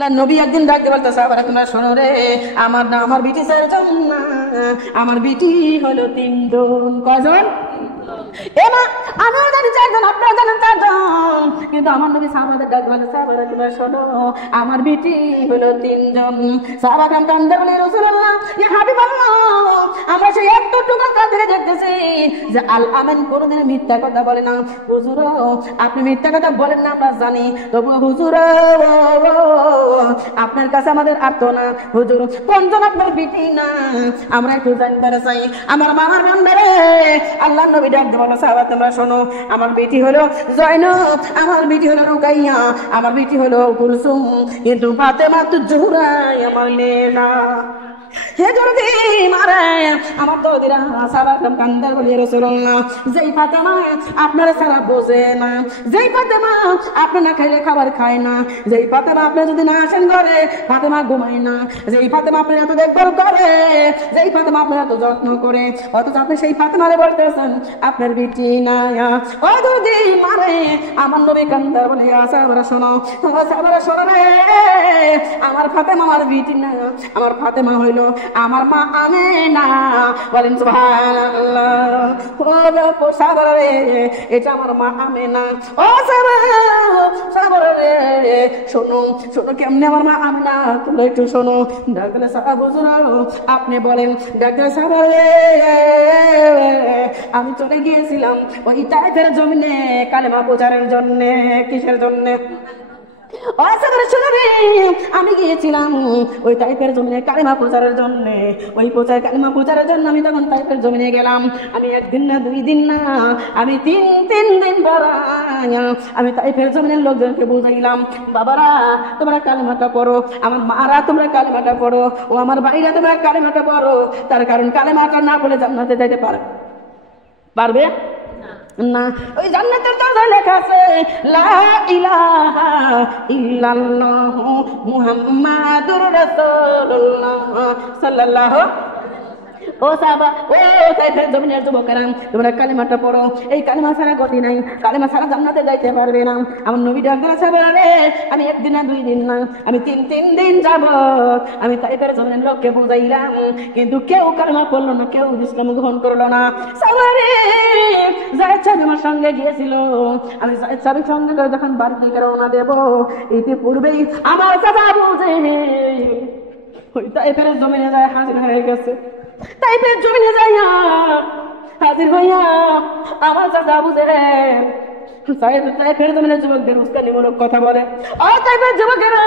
নবী একদিন ডাকতে বলতো সাহাবারা তোমরা শোনো রে, আমার না আমার বিটি চারজন না, আমার বিটি হলো তিনজন। কজন? এ মা, আমিও জানি চারজন, আপনারা জানেন চারজন, কিন্তু আমার নবী সাহাবাদের ডাক বলে সাহাবারা তোমরা শোনো, আমার বিটি হলো তিনজন। সাহাবা কাম কান্দে বলে রাসূলুল্লাহ, ইয়া হাবিবাল্লাহ, আমরা সেই একটুকু কথা ধরে দেখতেছি যে আল আমিন কোনদিন মিথ্যা কথা বলে না। হুজুর আপনি মিথ্যা কথা বলেন না আমরা জানি, তবু হুজুর আপনার কাছে আমাদের আত্ম না। হুজুর কোনজন আপনার বিটি না আমরা একটু জানতে চাই। আমার মামার বান্দারে আল্লাহর নবী ডাক দিয়ে বলো সাহাবা তোমরা শোনো, আমার বিটি হলো জয়নব, আমার বিটি হলো রুকাইয়া, আমার বিটি হলো কুলসুম, কিন্তু ফাতেমা তো জোহরা আমার মেয়ে না। হে জলদি মারে আমার তো দিরা সারা কান্দার বলি রাসূলুল্লাহ, যেই ফাতেমা আপনারা সারা বোঝে না, যেই ফাতেমা আপনি না খাইলে খাবার খায় না, যেই ফাতেমা আপনি যদি না আসেন ঘরে ফাতেমা ঘুমায় না, যেই ফাতেমা আপনি এত দেখভাল করে, যেই ফাতেমা আপনার এত যত্ন করে, অথচ আপনি সেই ফাতেমারে বলতেছেন আপনার বিটি না। ও জলদি মারে আমার নবী কান্দার বলি সাহাবারা শোনো, সাহাবারা শোনো রে, আমার ফাতেমা আমার বিটি না, আমার ফাতেমা হইল আমার মা আমেনা। বলেন সুবহানাল্লাহ। ও সাহাবারা রে, এটা আমার মা আমেনা। ও সাহাবারা রে শোনো শোনো, কেমনে আমার মা আমেনা তোমরা একটু শোনো। ডাক্তার সাহেব হুজুর আপনি বলেন। ডাক্তার সাহেব রে, আমি চলে গিয়েছিলাম ওই তায়েফের জমিনে কালেমা প্রচারের জন্য। কিসের জন্য? আমি গিয়েছিলাম ওই তাইফের জমিনে কালেমা প্রচারের জন্য। ওই কালেমা প্রচারের জন্য আমি তখন তাইফের জমিনে গেলাম। আমি একদিন না, দুই দিন না, আমি তিন দিন পর আমি তাইফের জমিনের লোকজনকে বুঝাইলাম, বাবারা তোমরা কালেমাটা পড়ো, আমার মারা তোমরা কালেমাটা পড়ো, ও আমার ভাইরা তোমরা কালেমাটা পড়ো। তার কারণ কালেমাটা না বলে জান্নাতে যাইতে পারবে না। ওই জান্নাতের দরজায় লেখা আছে লা ইলাহা ইল্লাল্লাহ মুহাম্মাদুর রাসূলুল্লাহ সাল্লাল্লাহু। ও সাহাবা, ও তাইফের জমিনের যুবকেরা তোমরা কালেমাটা পড়ো, এই কালেমা ছাড়া গতি নাই, কালেমা ছাড়া জান্নাতে যাইতে পারবে না। আমার নবী ডাকতে সাহাবারা রে, আমি একদিন না, দুই দিন না, আমি তিন দিন যাবত আমি তাইফের জমিনের লোককে বুঝাইলাম, কিন্তু কেউ কালেমা পড়লো না, কেউ ইসলাম গ্রহণ করলো না। সাহাবারে যায়েদ সাহেব আমার সঙ্গে গিয়েছিল, আমি যায়েদ সাহেবের সঙ্গে করে যখন বাড়ির দিকে রওনা দেব, ইতিপূর্বেই আমার চাচা আবু জেহেল ওই তাইফের জমিনে যায় হাজির হয়ে গেছে। তাইফের জমিনে যাইয়া হাজির হইয়া আমার চাচা আবু জেহেল তাইফের জমিনের যুবকদের উস্কানিমূলক কথা বলে। আর তাইফের যুবকেরা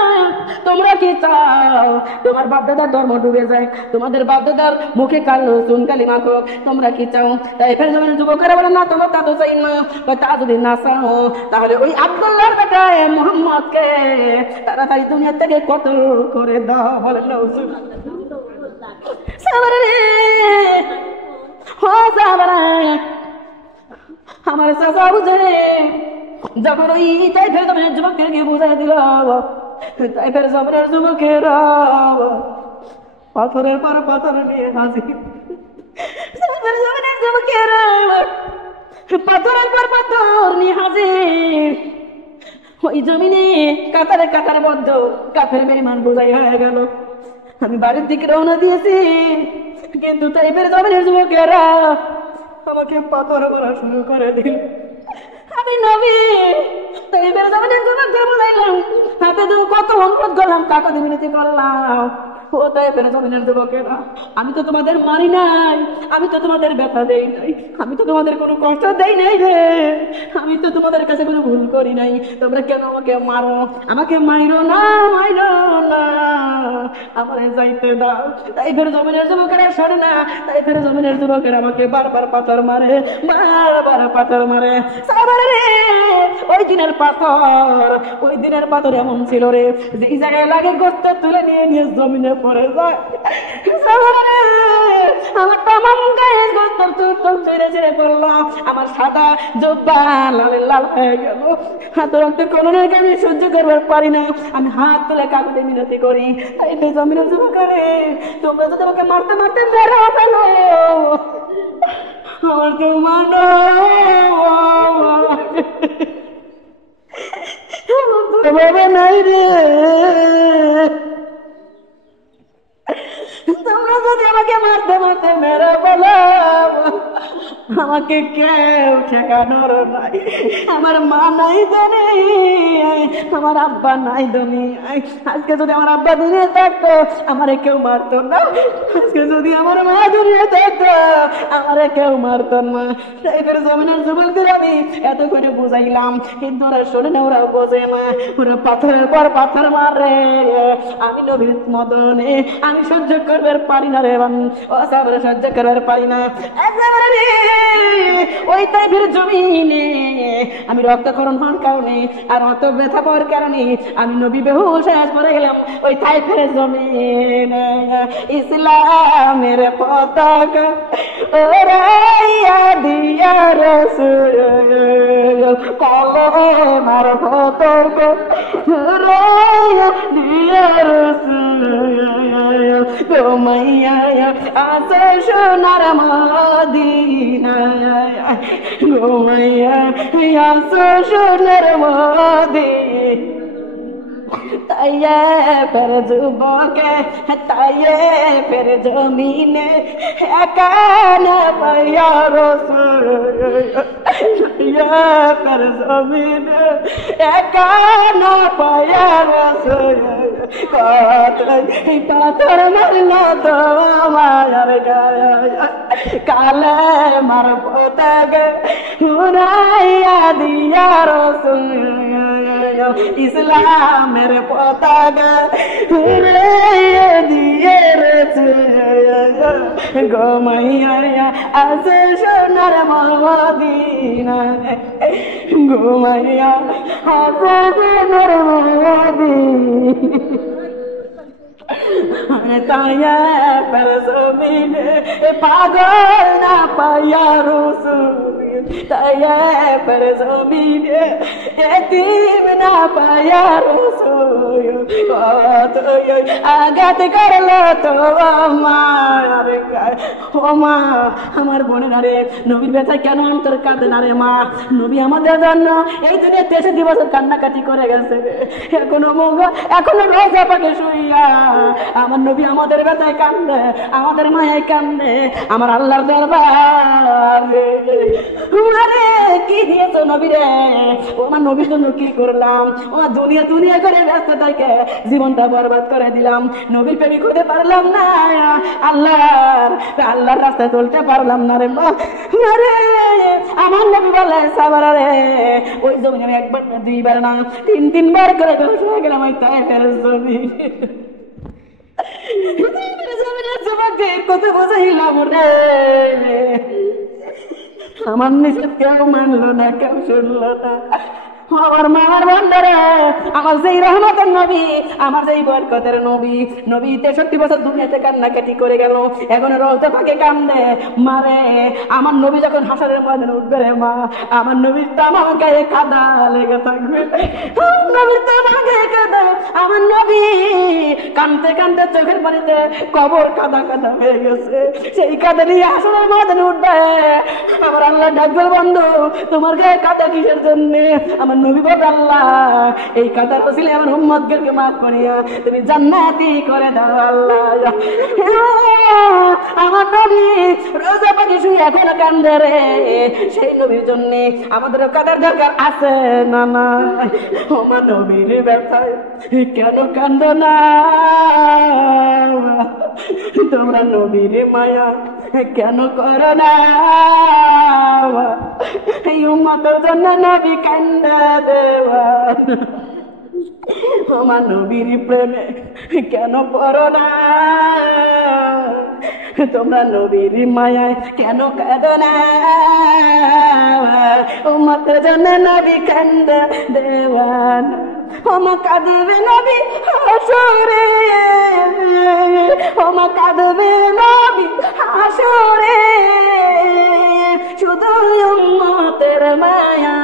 তোমরা কি চাও তোমার বাপদাদার ধর্ম ডুবে যায়, তোমাদের বাপদাদার মুখে চুন কালি মাখুক, তোমরা কি চাও? তাইফের জমিনের যুবকেরা বলে না তোমরা তা তো চাই না, তা যদি না চাও তাহলে ওই আব্দুল্লাহর বেটা মুহাম্মদকে তাড়াতাড়ি দুনিয়া থেকে কতল করে দাও। বলে না আমার চাচা বুঝে যখন ওই তাইফের জমিনের যুবকদেরকে বুঝাই দিল, তাইফের জমিনের যুবকেরা পাথরের পর পাথর নিয়ে হাজির। তাইফের জমিনের যুবকেরা পাথরের পর পাথর নিয়ে হাজির। ওই জমিনে কাতারে কাতারে বদ্ধ কাফের বেঈমান বোঝাই হয়ে গেল। আমি বাড়ির দিকে রওনা দিয়েছি, কিন্তু তাইফের জমিনের যুবকেরা আমাকে পাথর মারা শুরু করে দিল। আমি নবী তাইফের জমিনের যুবকদের বুঝাইলাম, হাতে কত অনুরোধ করলাম, কাকতি মিনতি করলাম, ও তাইফের জমিনের যুবকেরা আমি তো তোমাদের মারি নাই, আমি তো তোমাদের ব্যথা দেই নাই, আমি তো তোমাদের কোনো কষ্ট দেই নাই রে, আমি তো তোমাদের কাছে কোনো ভুল করি নাই, তোমরা কেন আমাকে মারো? আমাকে মাইরো না, মাইরো না, আমার যাইতে দাও। তাইফের জমিনের যুবকেরা সরে না, তাইফের জমিনের যুবকেরা আমাকে বারবার পাথর মারে, বারবার পাথর মারে। সাহাবারা রে, ওই দিনের পাথর এমন ছিল রে, যেই জায়গায় লাগে গোস্ত তুলে নিয়ে নিয়ে জমিনে পড়ে যায়। আমার তামাম গায়ে গোস্ত ছেড়ে ছেড়ে পড়লো, আমার সাদা জুব্বা লালে লাল হয়ে গেল। হাত রক্ত কোনোকে আমি সহ্য করবার পারি না, আমি হাত তুলে কাকুতে মিনতি করি, তাইফের জমিনের যুবকেরা তোমরা যদি আমাকে মারতে মারতে মেরে ফেলো, আমার কেউ মানো নাই রে। লাতে মেরে বলো আমাকে কেউ ঠেকানোর নাই, আমার মা নাই ধনী, আমার আব্বা নাই ধনী। আজকে যদি আমার আব্বা দুনিয়া থাকতো আমারে কেউ মারতো না, আজকে যদি আমার মা দুনিয়া থাকতো আমারে কেউ মারতো না। তাইফের জমিনের যুবকদের আমি এত করে বুঝাইলাম, কিন্তু ওরা শোনে না, ওরা বোঝে না, ওরা পাথরের পর পাথর মারে। আমি নবীর মদনে আমি সহ্য করবার পারি না রে, ও সাবরে সহ্য করবার পারি না। ওই তাইফের জমিনে আমি রক্তক্ষরণ হওয়ার কারণে আর অত ব্যথা পাওয়ার কারণে আমি নবী বেহুশ হয়ে পড়ে গেলাম ওই তাইফের জমিনে। ইসলামের পতাকা ওরাইয়া দিয়া রাসূল, কলেমার পতাকা ওরাইয়া দিয়া রাসূল, গোমাইয়া আছে সোনার মদিনা, গোমাইয়া আছে সোনার মদিনা। তাইয়ে ফের যুবকে তাইয়ে ফের জমিনে একা না পাইয়া রাসূল, তাইয়ে ফের জমিনে একা না পাইয়া রাসূল, কতই পাথর মারলো তো আমার গায়ে, কালে মার পতাকা উড়াইয়া দিয়া রাসূল, ইসলামের পতাকা উড়াইয়া দিয়ে রাসূল, গোমাইয়া আছে সোনার মদিনা, গোমাইয়া আছে সোনার মদিনা। তাইয়া ফের জমিনে পাগল না পাইয়া রাসূল, তাইয়া ফের জমিনে এতিম না পাইয়া রাসূল, কতই আঘাত করলো তো আমার গায়ে। ও মা আমার বোনেরা রে, নবীর ব্যথায় কেন অন্তর কাঁদে না রে মা? নবী আমাদের জন্য এই দিনে 63 বছর কান্নাকাটি করে গেছে, এখনো রোজা পাকে শুইয়া আমার নবী আমাদের ব্যথায় কান্দে, আমাদের মায়ায় কান্দে। আমার আল্লাহর দরবার কি দিয়েছো নবী রে? ও আমার নবীর জন্য কি করলাম? ও দুনিয়া দুনিয়া করে ব্যস্ত থাকে জীবনটা বরবাদ করে দিলাম, নবীর প্রেমিক হতে পারলাম না, আল্লাহর রাস্তায় চলতে পারলাম না রে মা। আমার নবী বলে সাবারা রে, ওই জমি আমি একবার না দুইবার না 3-3 করে বেহুশ হয়ে গেলাম ওই তাইফের জমি। কত বোঝাইলাম রে, আমার নিষেধ কেউ মানলো না, কেউ শুনলো না। আমার মার বন্ধরে আমার যেই রহমতের নবী, আমার যেই বরকতের নবী, নবী 63 বছর দুনিয়াতে কান্নাকাটি করে গেল, এখন রোজা পাকে কান্দে। মারে আমার নবী যখন হাসরের ময়দানে উঠবে রে মা, আমার নবীর তো আমার গায়ে কাদা লেগে থাকবে, নবীর তো আমার গায়ে কাদা, আমার নবী কানতে কানতে চোখের পানিতে কবর কাদা কাদা হয়ে গেছে, সেই কাদা নিয়ে হাসরের ময়দানে উঠবে। আমার আল্লাহ ডাকবে, বন্ধু তোমার গায়ে কাদা কিসের জন্য? আমার নবী বলে, আল্লাহ এই কাদার ওসিলায় আমার উম্মতদেরকে মাফ করিয়া তুমি জান্নাতি করে দাও আল্লাহ। আমার নবী রোজা পাকে শুয়ে এখনো কান্দে রে, সেই নবীর জন্য আমাদের কাদার দরকার আছে না? না, আমার নবীর ব্যথায় কেন কান্দ না তোমরা? নবীর মায়া কেন করো না? এই উম্মতের জন্য নবী কান্দা দেওয়ান, আমার নবীর প্রেমে কেন পড়ো না তোমরা? নবীর মায়ায় কেন কাঁদো না? উম্মতের জন্য নবী কান্দা দেওয়ান, ওমা কাঁদবে নবী হাসরে, ওমা কাঁদবে নবী হাসরে, শুধু উম্মতের মায়া।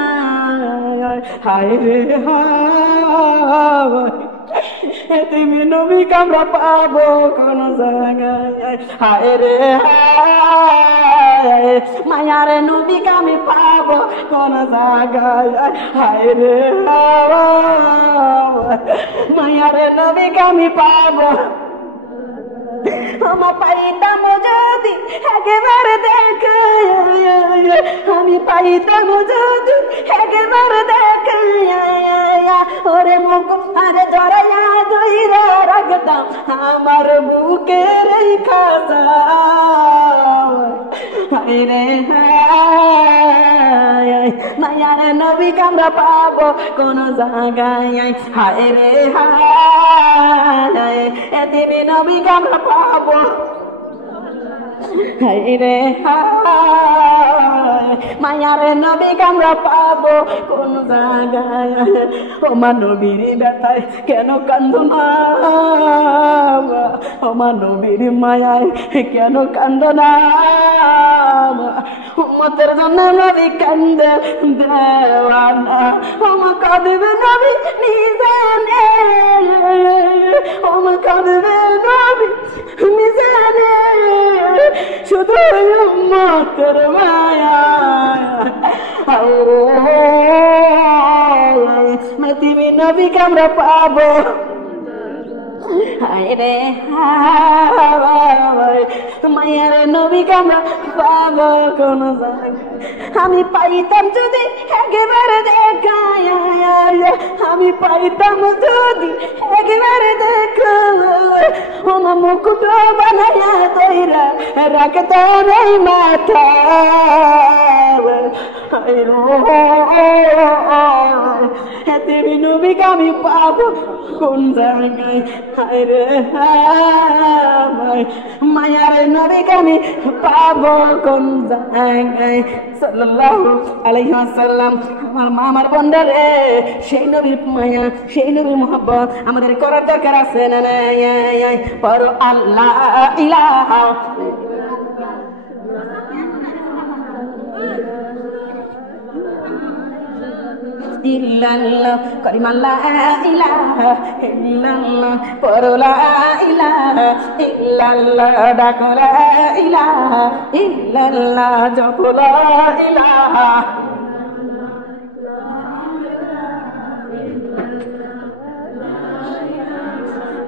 হায় রে হায়, তুমি নবীকে আমরা পাবো কোন জায়গায়? হায় রে হায়, মায়ার নবীকে আমি পাবো কোন জায়গায়? হায় রে হায়, মায়ার নবীকে আমি পাবো আমার পাইতাম যদি একবার দেখা আমি পাইতাম যদি একবার দেখা ওরে মুখ আরে জড়াইয়া ধইরা রাখতাম আমার বুকের এই খাসা রে মায়ার নবী আমরা পাবো কোন জায়গায় হায় রে হায় এদিবি নবী আমরা পাবো হায় রে হায় মায়ার নবী আমরা পাবো কোন জায়গায় ও মানবীর ব্যথায় কেন কান্দো না ও মানবীর মায়ায় কেন কান্দো না উম্মতের জন্য নবী কান্দে দেওয়ানা ওমা কাঁদবে নবী নিজে নে ওমা কাঁদবে নবী নিজে নে শুধু উম্মতের মায়া তুমি নবীকে আমরা পাবো হায় রে মায়ের নবীকে আমরা পাবো কোন আমি পাইতাম যদি একেবারে দেখা আমি পাইতাম যদি একেবারে দেখা আমার মুকুট বানাইয়া তৈরা রাখতাম এই মাথা তুমি নবীকে আমি পাবো কোন জায়গায় হায় রে মায়ার নবীকে আমি পাবো কোন জায়গায় সাল্লাল্লাহু আলাইহি ওয়াসাল্লাম আমার মা আমার বোনরা রে সেই নবীর মায়া সেই নবীর মোহাব্বত আমাদের করার দরকার আছে না নাই পড়ো আল্লাহ ইলাহা illallah kalimah la ilaha illallah poro la ilaha illallah dakho la ilaha illallah japo la ilaha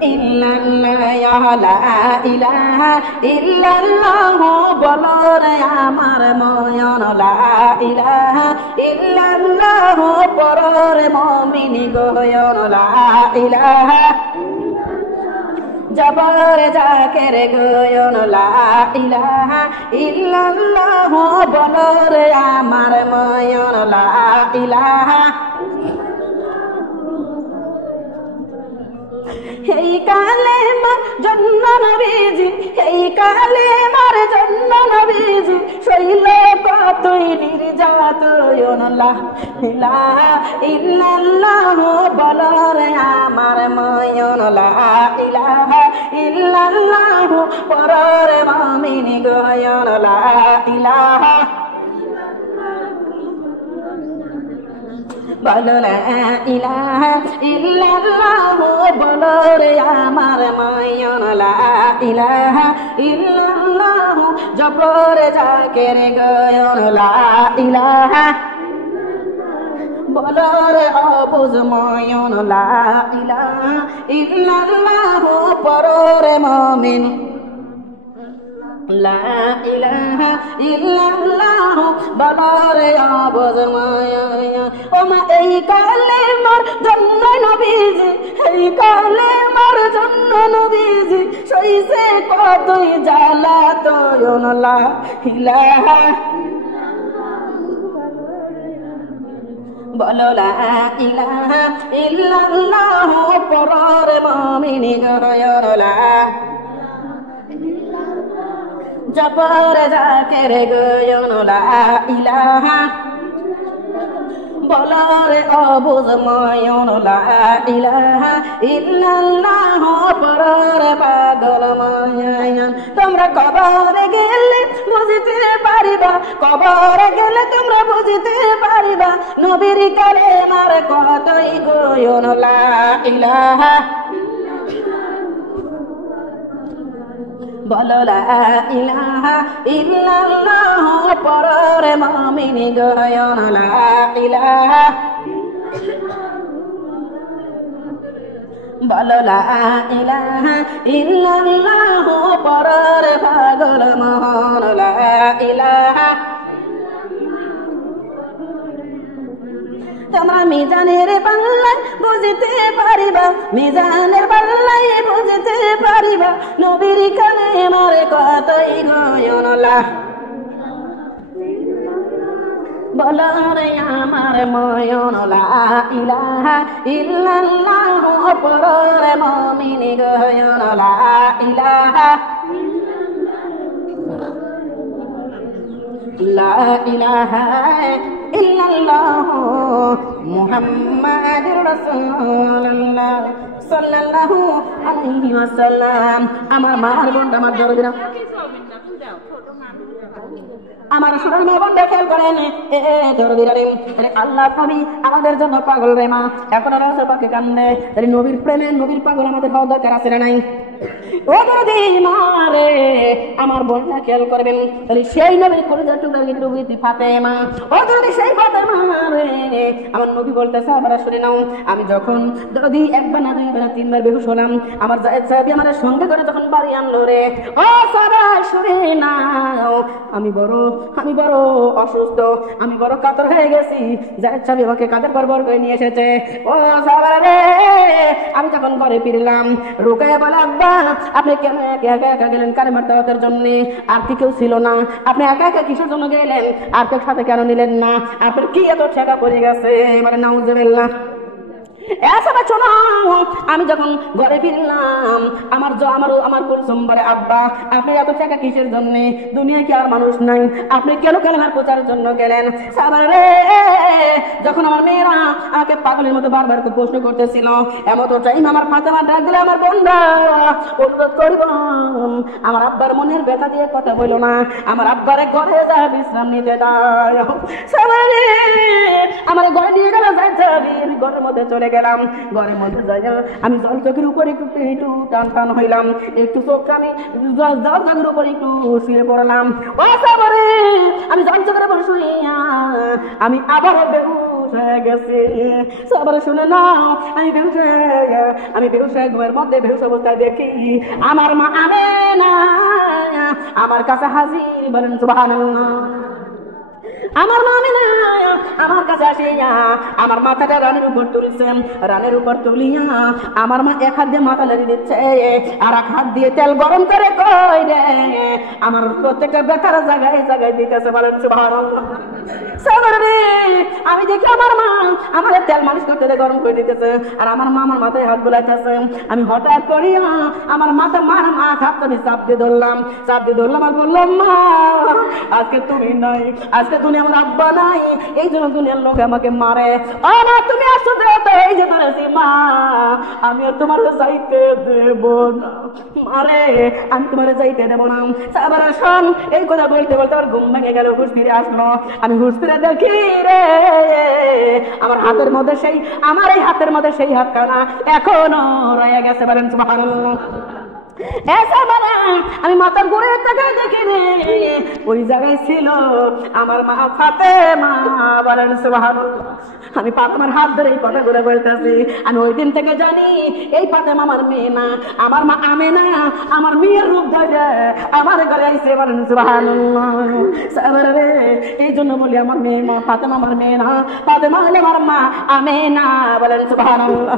illallah ya la ilaha illallah bolo re amar moyon la ilaha illallah poro re mu'min goyon la ilaha jabar zakir goyon la ilaha illallah bolo re amar moyon la ilaha এই কালেমার জন্য নবীজি এই কালেমার জন্য নবীজি শৈল কতই নির্যাতন লা ইলাহা ইল্লাল্লাহ বলো রে আমার ময়ন লা ইলাহা ইল্লাল্লাহ পরে মুমিন গয়ন লা ইলাহা বলো লা ইলাহা ইল্লাল্লাহ বলো রে আমার ময়ন লা ইলাহা ইল্লাল্লাহ জপরে জাকের গয়ন লা ইলাহা বলো রে অবুজ ময়ন লা ইলাহা ইল্লাল্লাহ পরো রে মুমিন লা ইলাহা ইল্লাল্লাহ বলো রে অবুজ ময়ন ও মা এই কালেমার জন্য নবীজি এই কালেমার জন্য নবীজি সইছে কতই জ্বালাতন লা ইলাহা বলো লা ইলাহা ইল্লাল্লাহ পরর মুমিন গয়ন লা জপর জাকের গয়ন লা ইলাহা বলো রে অবুজ ময়ন লা ইলাহা ইল্লাল্লাহ পরর পাগল ময়ন তোমরা কবরে গেলে বুঝতে পারিবা কবরে গেলে তোমরা বুঝতে পারিবা নবীর কালেমার কতই গয়ন লা ইলাহা বলো লা ইলাহা ইল্লাল্লাহ পরর মুমিন গয়ন লা ইলাহা বলো লা ইলাহা ইল্লাল্লাহ পরার পাগল মন লা ইলাহা। তোমরা মিজানের পাল্লায় বুঝতে পারিবা, মিজানের পাল্লায় বুঝতে পারিবা, নবীর কালেমার কতই গয়নলা। বলো রে আমার ময়ন লা ইলাহা ইল্লাল্লাহ পরার মুমিন গয়ন লা ইলাহা লা ইলাহা ইল্লাল্লাহ মুহাম্মাদুর রাসূলুল্লাহ সাল্লাল্লাহু আলাইহি ওয়াসাল্লাম। আমার মার বোন, আমার দরদিরা, আমার সোনার মা বোন খেয়াল করেন, দরদিরা রে, আল্লাহ নবী আমাদের জন্য পাগল রে মা, এখন রাসূল পাকে কান্দে, নবীর প্রেমে নবীর পাগল আমাদের হওয়া দরকার আছে না নাই? ও দরদি মা রে, আমার বোনটা খেয়াল করবেন, সেই নবীর কলিজা টুকরা নবী ফাতেমা, ও দরদি সেই ফাতেমা রে, আমার নবী বলতেছে আমরা শুনে নাও, আমি যখন দরদি একবার না দুইবার তিনবার বেহুশ হলাম, আমার জায়েদ সাহেব আমার সঙ্গে করে যখন বাড়ি আনলো রে, ও সারা শুনে নাও, আমি বড় অসুস্থ, আমি বড় কাতর হয়ে গেছি, জায়েদ সাহেব আমাকে কাঁধে বরবর করে নিয়ে এসেছে। ও সারা রে, আমি যখন ঘরে ফিরলাম, রুকায়া বলে আব্বা আপনি কেন একা একা গেলেন কালেমার দাওয়াতের জন্য? আর কি কেউ ছিল না? আপনি একা একা কিসের জন্য গেলেন? আর কেউ সাথে কেন নিলেন না? আপনার কি এত ঠেকা পড়ে গেছে? মানে নাউজুবিল্লাহ। আমি যখন ঘরে ফিরলাম, আমার কুলসুম বলে আব্বা আপনি এত টাকা কিসের জন্য? দুনিয়া কি আর মানুষ নাই? আপনি কেন কালেমার প্রচারের জন্য গেলেন? যখন আমার মেয়েরা আমাকে পাগলের মতো বারবার প্রশ্ন করতেছিল, এমন টাইম আমার ফাতেমা ডাক দিলে, আমার বোনরা অনুরোধ করব আমার আব্বার মনের ব্যথা দিয়ে কথা বলল না, আমার আব্বারে ঘরে যা বিশ্রাম নিতে দাও। আমার ঘরে নিয়ে গেল, ঘরের মধ্যে চলে গেলাম, ঘরের মধ্যে যাই আমি জল চোখের উপরে একটু টান টান হইলাম, একটু চোখটা আমি জল চোখের উপরে একটু শুয়ে পড়লাম। ও সাবরে, আমি জল চোখের উপরে শুইয়া আমি আবার বেহুশ হয়ে গেছি। সাবরে শুনে না, আমি বেহুশ হয়ে ঘুমের মধ্যে বেহুশ অবস্থায় দেখি আমার মা আমেনা আমার কাছে হাজির। বলেন সুবহানাল্লাহ। আমার মা আমেনা আমার কাছে আসিয়া আমার মাথাটা রানের উপর তুলছেন, রানের উপর তুলিয়া আমার মা এক হাত দিয়ে মাথা লাগি দিচ্ছে, আর এক হাত দিয়ে তেল গরম করে কই রে আমার প্রত্যেকটা ব্যথার জায়গায় জায়গায় দিতেছে। বলেন সুবহানাল্লাহ। আমি দেখি আমার মা আমার তেল মালিশ করতে গরম করে দিতেছে, আর আমার মা আমার মাথায় হাত বুলাইতেছে। আমি হঠাৎ করিয়া আমার মাথা হাতটা আমি চাপ দিয়ে ধরলাম আর বললাম মা আজকে তুমি নাই, আজকে তুমি আমার আব্বা নাই, এই জন্য দুনিয়ার লোক আমাকে মারে। ও মা তুমি আসছো তো এই যে ধরেছি মা, আমি আর তোমার যাইতে দেব না মারে, আমি তোমার যাইতে দেব না। আবার শোন, এই কথা বলতে বলতে আমার ঘুম ভেঙে গেল, হুঁশ ফিরে আসলো। আমি হুঁশ ফিরে দেখি রে আমার হাতের মধ্যে এই হাতের মধ্যে সেই হাতখানা এখনো রয়ে গেছে। বলেন সুবহানাল্লাহ। আমি মাথার ঘুরে তাকাই দেখি রে ওই জায়গায় ছিল আমার মা ফাতেমা। বলেন সুবহানাল্লাহ। আমি ফাতেমার হাত ধরে এই কথা ঘুরে বলতেছি, আমি ওই দিন থেকে জানি এই ফাতেমা আমার মেয়ে না, আমার মা আমেনা আমার মেয়ের রূপ ধরে আমার ঘরে আইছে। বলেন সুবহানাল্লাহ। এই জন্য বলি আমার মেয়ে মা ফাতেমা আমার মেয়ে না, ফাতেমা হলো আমার মা আমেনা। বলেন সুবহানাল্লাহ।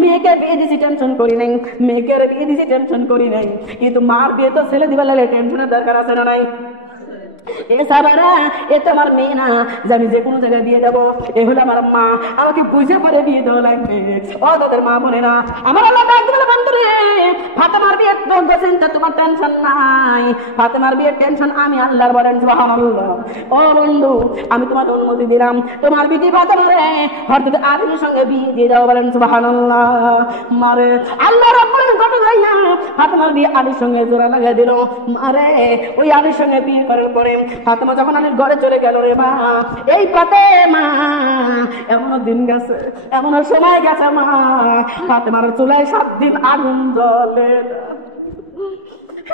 মেয়েকে বিয়ে দিয়েছি টেনশন করি নাই, মেয়েকে বিয়ে দিয়েছি টেনশন করি নাই, কিন্তু মার বিয়ে তো ছেলে দিবা লাগলে টেনশনের দরকার আছে না নাই? আমার মেয়ে না, আমি যে কোনো জায়গায় দিয়ে যাবো, এ হলো আমার মা, আমাকে বুঝে পরে বিয়ে দেওয়া লাগবে। ও তাদের মা বলে না, আমার আল্লাহ ডাক দিল বন্ধুরে ফাতেমার বিয়ের চিন্তা তোমার টেনশন নাই, ফাতেমার বিয়ের টেনশন আমি আল্লাহর। বলেন সুবহানাল্লাহ। ও বন্ধু আমি তোমার অনুমতি দিলাম, তোমার বিটি ফাতেমারে হযরত আলীর সঙ্গে বিয়ে দিয়ে দাও। বলেন সুবহানাল্লাহ। মারে আল্লাহ রাব্বুল ঘটনা ফাতেমার বিয়ে আলীর সঙ্গে জোড়া লাগিয়ে দিল। মারে ওই আলীর সঙ্গে বিয়ে করার পরে ফাতেমা যখন আলীর ঘরে চলে গেল রে মা, এই ফাতেমা এমনও দিন গেছে, এমনও সময় গেছে মা, ফাতেমার চুলায় 7 দিন আগুন জ্বলে।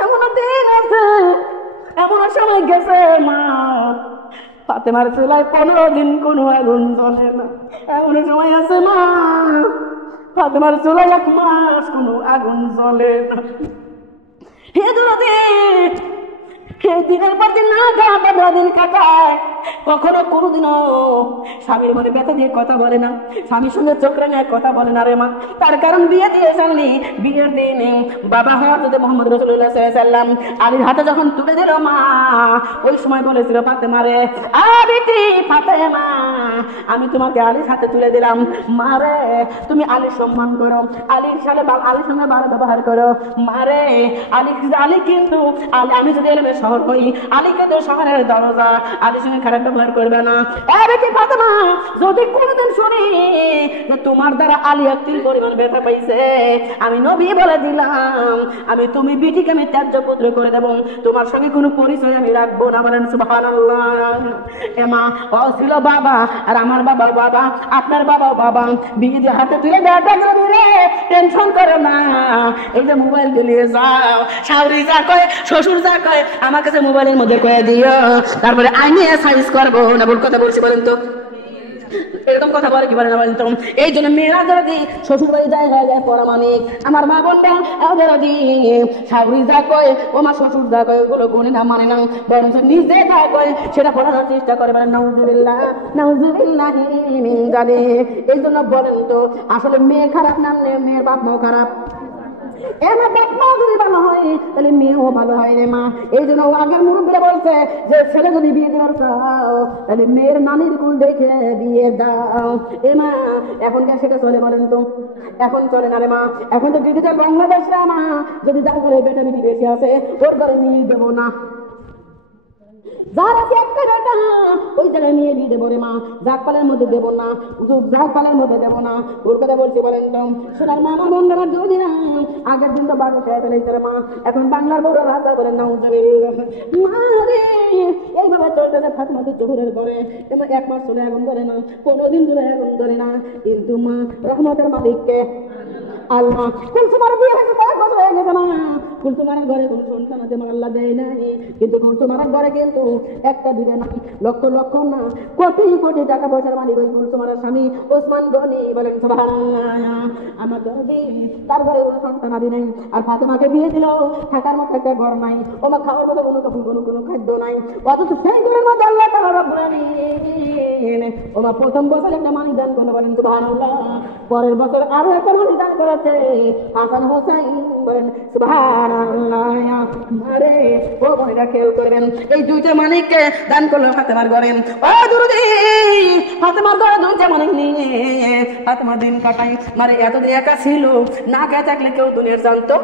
এমনও দিন আছে, এমনও সময় গেছে মা, ফাতেমার চুলায় 15 দিন কোনো আগুন জ্বলে না। এমনও সময় আছে মা, ফাতেমার চুলায় 1 মাস কোনো আগুন জ্বলে না। হে দুরদে, হে দিনের পর দিন না খাওয়া 15 দিন কাটায়, কখনো কোনোদিনও স্বামীর মনে ব্যথা দিয়ে কথা বলে না, স্বামীর সঙ্গে চোখ রাঙায় কথা বলে না রে মা। তার কারণ বিয়ে দিয়ে জানলি, বিয়ের দিন বাবা হযরত মুহাম্মদ রাসূলুল্লাহ সাল্লাল্লাহু আলাইহি ওয়াসাল্লাম আলীর হাতে যখন তুলে দিল মা, ওই সময় বলেছিল ফাতেমা রে, আবিটি ফাতেমা, আমি তোমাকে আলীর হাতে তুলে দিলাম, মা রে তুমি আলীর সম্মান করো, আলীর সাথে আলীর সঙ্গে ভালো ব্যবহার করো, মা রে আলী কিন্তু আমি যদি এলেমের শহর হই, আলী কিন্তু শহরের দরজা, আলীর সঙ্গে খারাপ ব্যবহার করবে না। আবিটি ফাতেমা, যদি কোনোদিন শুনি যে তোমার দ্বারা আলী একটি পরিমাণ ব্যথা পাইছে, আমি নবী বলে দিলাম, তুমি বিটিকে আমি ত্যায্য পুত্র করে দেব, তোমার সঙ্গে কোনো পরিচয় আমি রাখবো না। বলেন সুবহানাল্লাহ। এমা ও ছিল বাবা, আর আমার বাবাও বাবা, আপনার বাবাও বাবা, বিয়ে দিয়ে হাতে তুলে দেওয়া দিলে টেনশন করো না। এই যে মোবাইল দিলিয়ে যাও, শাশুড়ি যা কয় শ্বশুর যা কয় আমার কাছে মোবাইলের মধ্যে কয়ে দিও, তারপরে আমি সাইজ করবো না। ভুল কথা বলছি বলেন তো? এরকম কথা বলে কি বলে না বলেন তো? এই জন্য মেয়েরা যদি শ্বশুর বাড়ি জায়গায় যায় পরামানিক, আমার মা বোনটা যদি শাশুড়ি যা কয় ও মা শ্বশুর যা কয় ওগুলো গুণে না মানে না, বরং নিজে যা কয় সেটা পড়ানোর চেষ্টা করে। মানে নাউজুবিল্লাহ নাউজুবিল্লাহ মিন যালিক। এই জন্য বলেন তো আসলে মেয়ে খারাপ না, মেয়ের বাপ মাও খারাপ? আমার বাপ মা যদি ভালো হয় তাহলে মেয়েও ভালো হয় রে মা। এই জন্য আগের মুরব্বীরা বলছে যে ছেলে যদি বিয়ে দেওয়ার চাও তাহলে মেয়ের নানির কুল দেখে বিয়ে দাও। এ মা এখন কে সেটা চলে বলেন তো? এখন চলে না রে মা। এখন তো ডিজিটাল বাংলাদেশ রে মা, যদি যার ঘরে বেটা বেটি বেশি আছে ওর ঘরে নিয়ে দেবো না, যার আছে একটা বেটা ওই জায়গায় নিয়ে বিয়ে দেবো রে মা, জাতপালের মধ্যে দেবো না, জাতপালের মধ্যে দেবো না। ওর কথা বলছি বলেন তো? সোনার মা আমার বন্ধুরা যদি না আগের দিন তো বাংলা খেয়ে ফেলেছে রে মা, এখন বাংলার বড় রাজা বলেন নাউজুবিল্লাহ। মারে এইভাবে চলতেছে ফাতেমাতুল জোহরের ঘরে। এমন 1 মাস চলে আগুন ধরে না, 15 দিন ধরে আগুন ধরে না, কিন্তু মা রহমতের মালিককে আল্লাহ। কুলসুমার বিয়ে হয়েছে 1 বছর হয়ে গেছে না, কুলসুমারের ঘরে কোনো সন্তান আছে আমার আল্লাহ দেয় নাই, কিন্তু কুলসুমারের ঘরে কিন্তু একটা দুইটা না, লক্ষ লক্ষ না, কোটি কোটি টাকা পয়সার মালিক ওই কুলসুমারের স্বামী ওসমান গনি। বলেন সুবহানাল্লাহ। আমার দরদি তার ঘরে কোনো সন্তান আদি নাই, আর ফাতেমাকে বিয়ে দিল থাকার মতো একটা ঘর নাই, ওমা খাওয়ার মতো কোনো খাদ্য নাই, অথচ সেই ঘরের মধ্যে আল্লাহ তাআলা রব্বুল আলামিন ওমা প্রথম বছর একটা মানি দান করলো। বলেন সুবহানাল্লাহ। পরের বছর আরো একটা মানি দান করেছে হাসান হোসেন। বলেন সুবহানাল্লাহ। আরে ও বোনেরা খেয়াল করবেন, এই দুইটা মানিককে দান করলো ফাতেমার ঘরে। ও দুরুদি, ফাতেমার ঘরে দুইটা মানিক নিয়ে ফাতেমা দিন কাটাই। মানে এতদিন একা ছিল, না কে থাকলে কেউ দুনিয়ার জানতো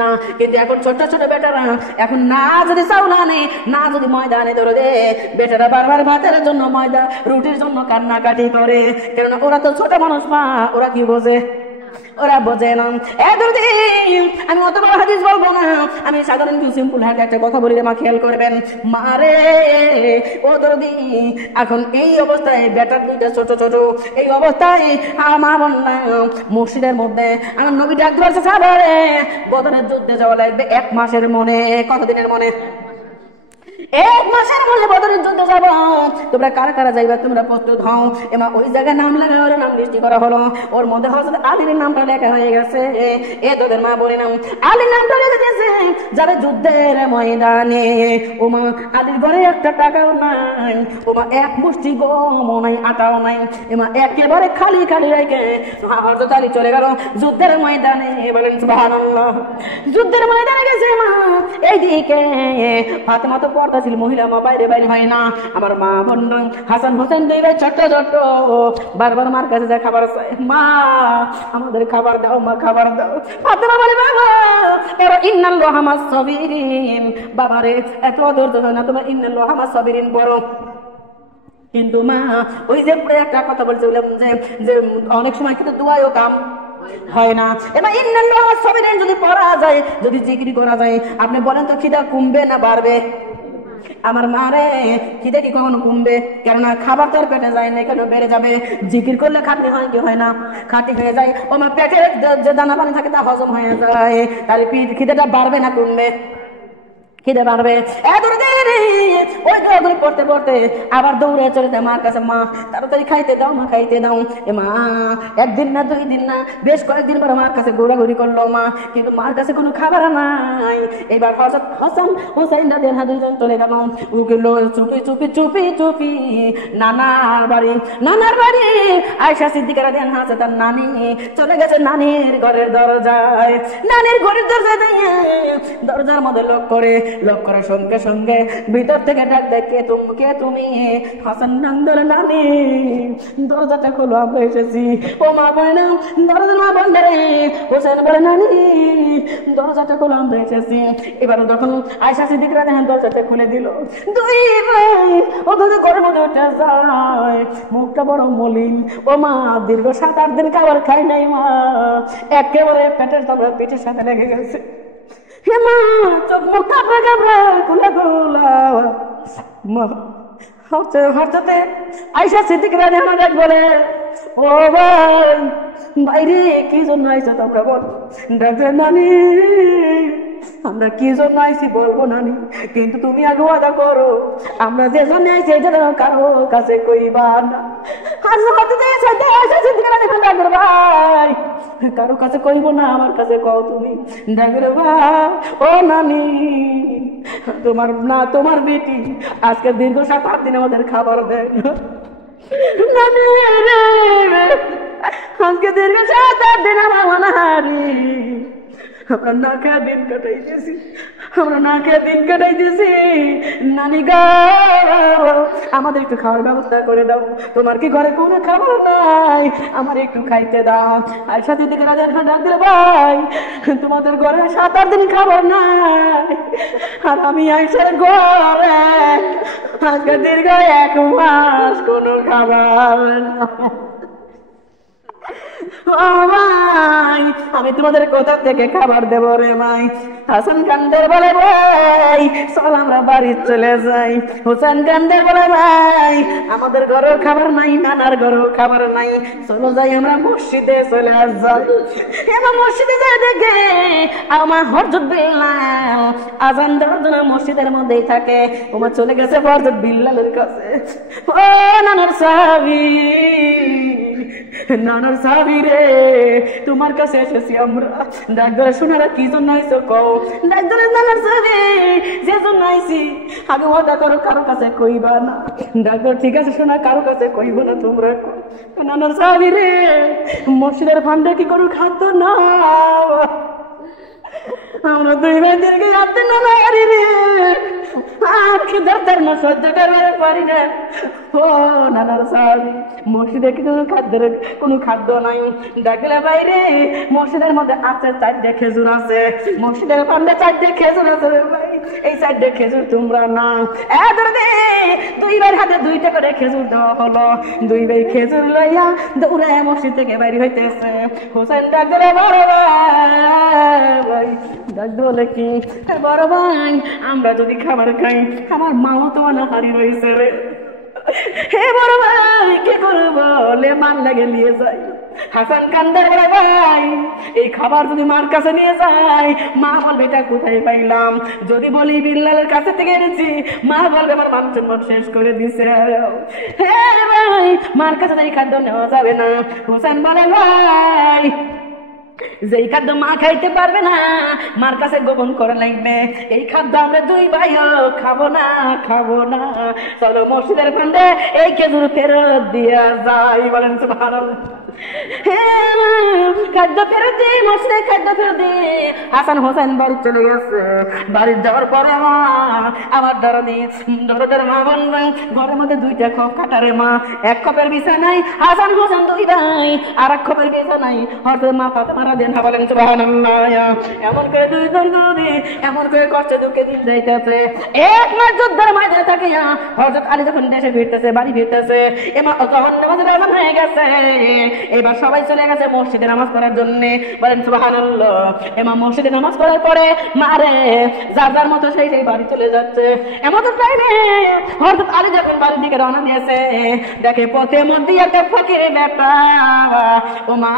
না, কিন্তু এখন ছোট ছোট বেটারা এখন না যদি চাউল আনে, না যদি ময়দা আনে, ধরো দে বেটারা বারবার ভাতের জন্য ময়দা রুটির জন্য কান্নাকাটি করে, কেননা ওরা তো ছোট মানুষ মা, ওরা কি বোঝে? ওরা বোঝে না। আমি অত বড় হাদিস বলবো না, আমি সাধারণ সিম্পল একটা কথা বলি, মা খেয়াল করবেন। মারে ও দরদি এখন এই অবস্থায় বেটার দুইটা ছোট ছোট, এই অবস্থায় আমার মসজিদের মধ্যে আমার নবী ডাক দিয়েছে সাহাবারে বদরের যুদ্ধে যাওয়া লাগবে 1 মাসের মনে। কতদিনের মনে? 1 মাসের মধ্যে বদরের যুদ্ধে যাবো। তোমরা কারা কারা যাইবা তোমরা প্রস্তুত হও। এমা ওই জায়গায় নাম লেখা হলো, নাম লিস্টি করা হলো, ওর মধ্যে হযরত আলীর নামটা লেখা হয়ে গেছে। এ তোদের মা বলে নাম আলীর নামটা লেখা দিয়েছে যারা যুদ্ধের ময়দানে। ওমা আলীর ঘরে একটা টাকাও নাই, ওমা 1 মুষ্টি গমও নাই, আটাও নাই, এমা একেবারে খালি খালি রেখে হযরত আলী চলে গেল যুদ্ধের ময়দানে। বলেন সুবহানাল্লাহ। যুদ্ধের ময়দানে গেছে মা, এইদিকে ফাতেমা তো পর্দা ছিল, মহিলা মা বাইরে বাইরে হয় না। আমার মা বোন হাসান হোসেন দুই ভাই ছোট্ট ছোট্ট বারবার মার কাছে যায় খাবার চায়, মা আমাদের খাবার দাও, মা খাবার দাও। ফাতেমা বলে বাবা এরা ইন্নাল্লাহা মাস সাবিরিন, বাবা রে এত ধৈর্য হয় না তোমার, ইন্নাল্লাহা মাস সাবিরিন বড়। কিন্তু মা ওই যে একটা কথা বলছিলাম যে অনেক সময় কিন্তু দোয়ায়ও কাম হয় না। এবার ইন্নাল্লাহা মাস সাবিরিন যদি পড়া যায়, যদি জিকির করা যায়, আপনি বলেন তো খিদা কমবে না বাড়বে? আমার মারে খিদে কি কখনো কমবে? কেননা খাবার তো আর পেটে যায় না, কেন বেড়ে যাবে? জিকির করলে খাটি হয় কি হয় না? খাটি হয়ে যায়। আমার পেটে যে দানা পানি থাকে তা হজম হয়ে যায়, তাহলে খিদেটা বাড়বে না কমবে? খিদে পারবে ওই দৌড়ে পড়তে পড়তে আবার দৌড়ে চলে যায় মার কাছে। মা তাড়াতাড়ি খাইতে দাও, মা খাইতে দাও। এ মা একদিন না দুই দিন না বেশ কয়েকদিন পরে মার কাছে ঘোরাঘুরি করলো মা, কিন্তু মার কাছে কোনো খাবার নাই। এবার হযরত হাসান হুসাইন রাদিয়াল্লাহু আনহু দুজন চলে গেল। ও গেল চুপি চুপি চুপি চুপি নানার বাড়ি। আয়েশা সিদ্দিকা রাদিয়াল্লাহু আনহা তার নানি চলে গেছে নানির ঘরের দরজায়। নানির ঘরের দরজায় দিয়ে দরজার মধ্যে লক করে সঙ্গে সঙ্গে ভিতর থেকে ডাক দেয়, কে তুমি? হাসান নান্দর নানি, দরজাটা খোলো, আমরা এসেছি। ও মা বলে না দরজা না বন্ধ রে। হোসেন বলে নানি দরজাটা খোলো, আমরা এসেছি। এবার যখন আয়েশা সিদ্দিকা রাদিয়াল্লাহু আনহা দরজাটা খুলে দিল, দুই ভাই ওদের ঘরের মধ্যে উঠে যায়, মুখটা বড় মলিন। ও মা দীর্ঘ 7-8 দিন খাবার খাই নাই মা, একেবারে পেটের চামড়া পিঠের সাথে লেগে গেছে। হে মা চোখ মুখ কাপড়ে খুলে মা হঠাৎ আয়েশা সিদ্দিকা রাদিয়াল্লাহু আনহা বলে, ও ভাই বাইরে কি জন্য আইছো তোমরা বল? ডাক্তার নানি আমরা কি জন্য আইছি বলবো নানি, কিন্তু তুমি আগে ওয়াদা করো আমরা যে জন্য আইছি এটা কারো কাছে কইবা না। ভাই কারো কাছে কইব না, আমার কাছে কও তুমি। ডাক্তার ভাই ও নানি তোমার বেটি আজকে দীর্ঘ 7-8 দিন আমাদের খাবার দেয় না। নানি আজকে দীর্ঘ 7-8 দিন আমার আমরা না খেয়ে দিন কাটাইতেছি। নানি গো আমাদের একটু খাওয়ার ব্যবস্থা করে দাও, তোমার কি ঘরে কোনো খাবার নাই? আমার একটু খাইতে দাও। আর সাথে দিকে রাজার ডাক দিলে, ভাই তোমাদের ঘরে 7-8 দিন খাবার নাই, আর আমি আইসার ঘরে আজকে দীর্ঘ 1 মাস কোনো খাবার না। আমি তোমাদের কোথা থেকে খাবার দেবো রে মাই? হাসান কান্দের বলে, ভাই চল আমরা বাড়ি চলে যাই। হোসেন কান্দের বলে, ভাই আমাদের ঘরেও খাবার নাই, নানার ঘরেও খাবার নাই, চলো যাই আমরা মসজিদে চলে যাই। এবার মসজিদে যাই দেখে আমার হযরত বিল্লাল আজান দেওয়ার জন্য মসজিদের মধ্যেই থাকে। ওমা চলে গেছে হযরত বিল্লালের কাছে। ও নানার সাহাবী রে তোমার কাছে এসেছি আমরা। ডাক্তার শোনারা কি জন্য আইছো কও? ডাক্তার নানার সাহাবী যে জন্য আইছি আগে ওয়াদা করো কারো কাছে কইবা না। ডাক্তার ঠিক আছে শোনা, কারো কাছে কইব না তোমরা। নানার সাহাবী রে মসজিদের ফান্ডে কি করো খাদ্য না, আমরা 2 ভাই দিকে রাতে না মারি রে, আর খিদার তার না সহ্য করতে পারি না। ও নানার সাহাবী মসজিদে কিন্তু কোনো খাদ্য নাই। ডাকলে বাইরে মসজিদের মধ্যে আছে 4টে খেজুর আছে, মসজিদের সামনে 4টে খেজুর আছে ভাই, এই 4টে খেজুর তোমরা না। দে 2 ভাইয়ের হাতে 2টা করে খেজুর দেওয়া হলো। 2 ভাই খেজুর লইয়া দৌড়ে মসজিদ থেকে বাইরে হইতেছে। হোসেন ডাকলে বড় ভাই, ডাকতে বলে কি, বড় ভাই আমরা যদি খাবার খাই আমার মাও তো হারি রয়েছে রে। হে বড় ভাই কি করবো, মান লাগে নিয়ে যাই। হাসান কান্দার বলে, ভাই এই খাবার যদি মার কাছে নিয়ে যাই মা বলবে এটা কোথায় পাইলাম, যদি বলি বিল্লালের কাছে থেকে এনেছি মা বলবে আমার মান শেষ করে দিছে। হ্যাঁ ভাই মার কাছে এই খাদ্য নেওয়া যাবে না। হোসেন বলে, ভাই যেই খাদ্য মা খাইতে পারবে না মার কাছে গোপন করে লাগবে, এই খাদ্য আমরা 2 ভাইও খাবো না। চলো মসজিদের ফান্ডে এই খেজুর ফেরত দিয়া যাই। বলেন সুবহানাল্লাহ। খাদ্য ফেরত দিয়ে মসজিদে খাদ্য ফেরত দিয়ে হাসান হোসেন বাড়ি চলে গেছে। বাড়ি যাওয়ার পরে আমার দরদের মা বলবে, ঘরের মধ্যে 2টা খোপ কাটারে মা, 1 খোপের বিছানায় হাসান হোসেন 2 ভাই, আর 1 খোপের বিছানায় হযরত মা ফাতেমা রাদিয়াল্লাহু আনহা। বলেন সুবহানাল্লাহ। এমন করে 2 দিন এমন করে কষ্টে দুঃখে দিন যাইতেছে। 1 মাস যুদ্ধের ময়দানে থাকিয়া হযরত আলী যখন দেশে ফিরতেছে, বাড়ি ফিরতেছে, তখন নামাজের আযান হয়ে গেছে। এবার সবাই চলে গেছে মসজিদে নামাজ পড়ার জন্য। বলেন সুবহানাল্লাহ। এমন মসজিদে নামাজ পড়ার পরে মারে যার যার মতো সেই সেই বাড়ি চলে যাচ্ছে। এমন টাইমে হযরত আলী যখন বাড়ির দিকে রওনা দিয়েছে, দেখে পথে মধ্যে একটা ফকির বেটা ও মা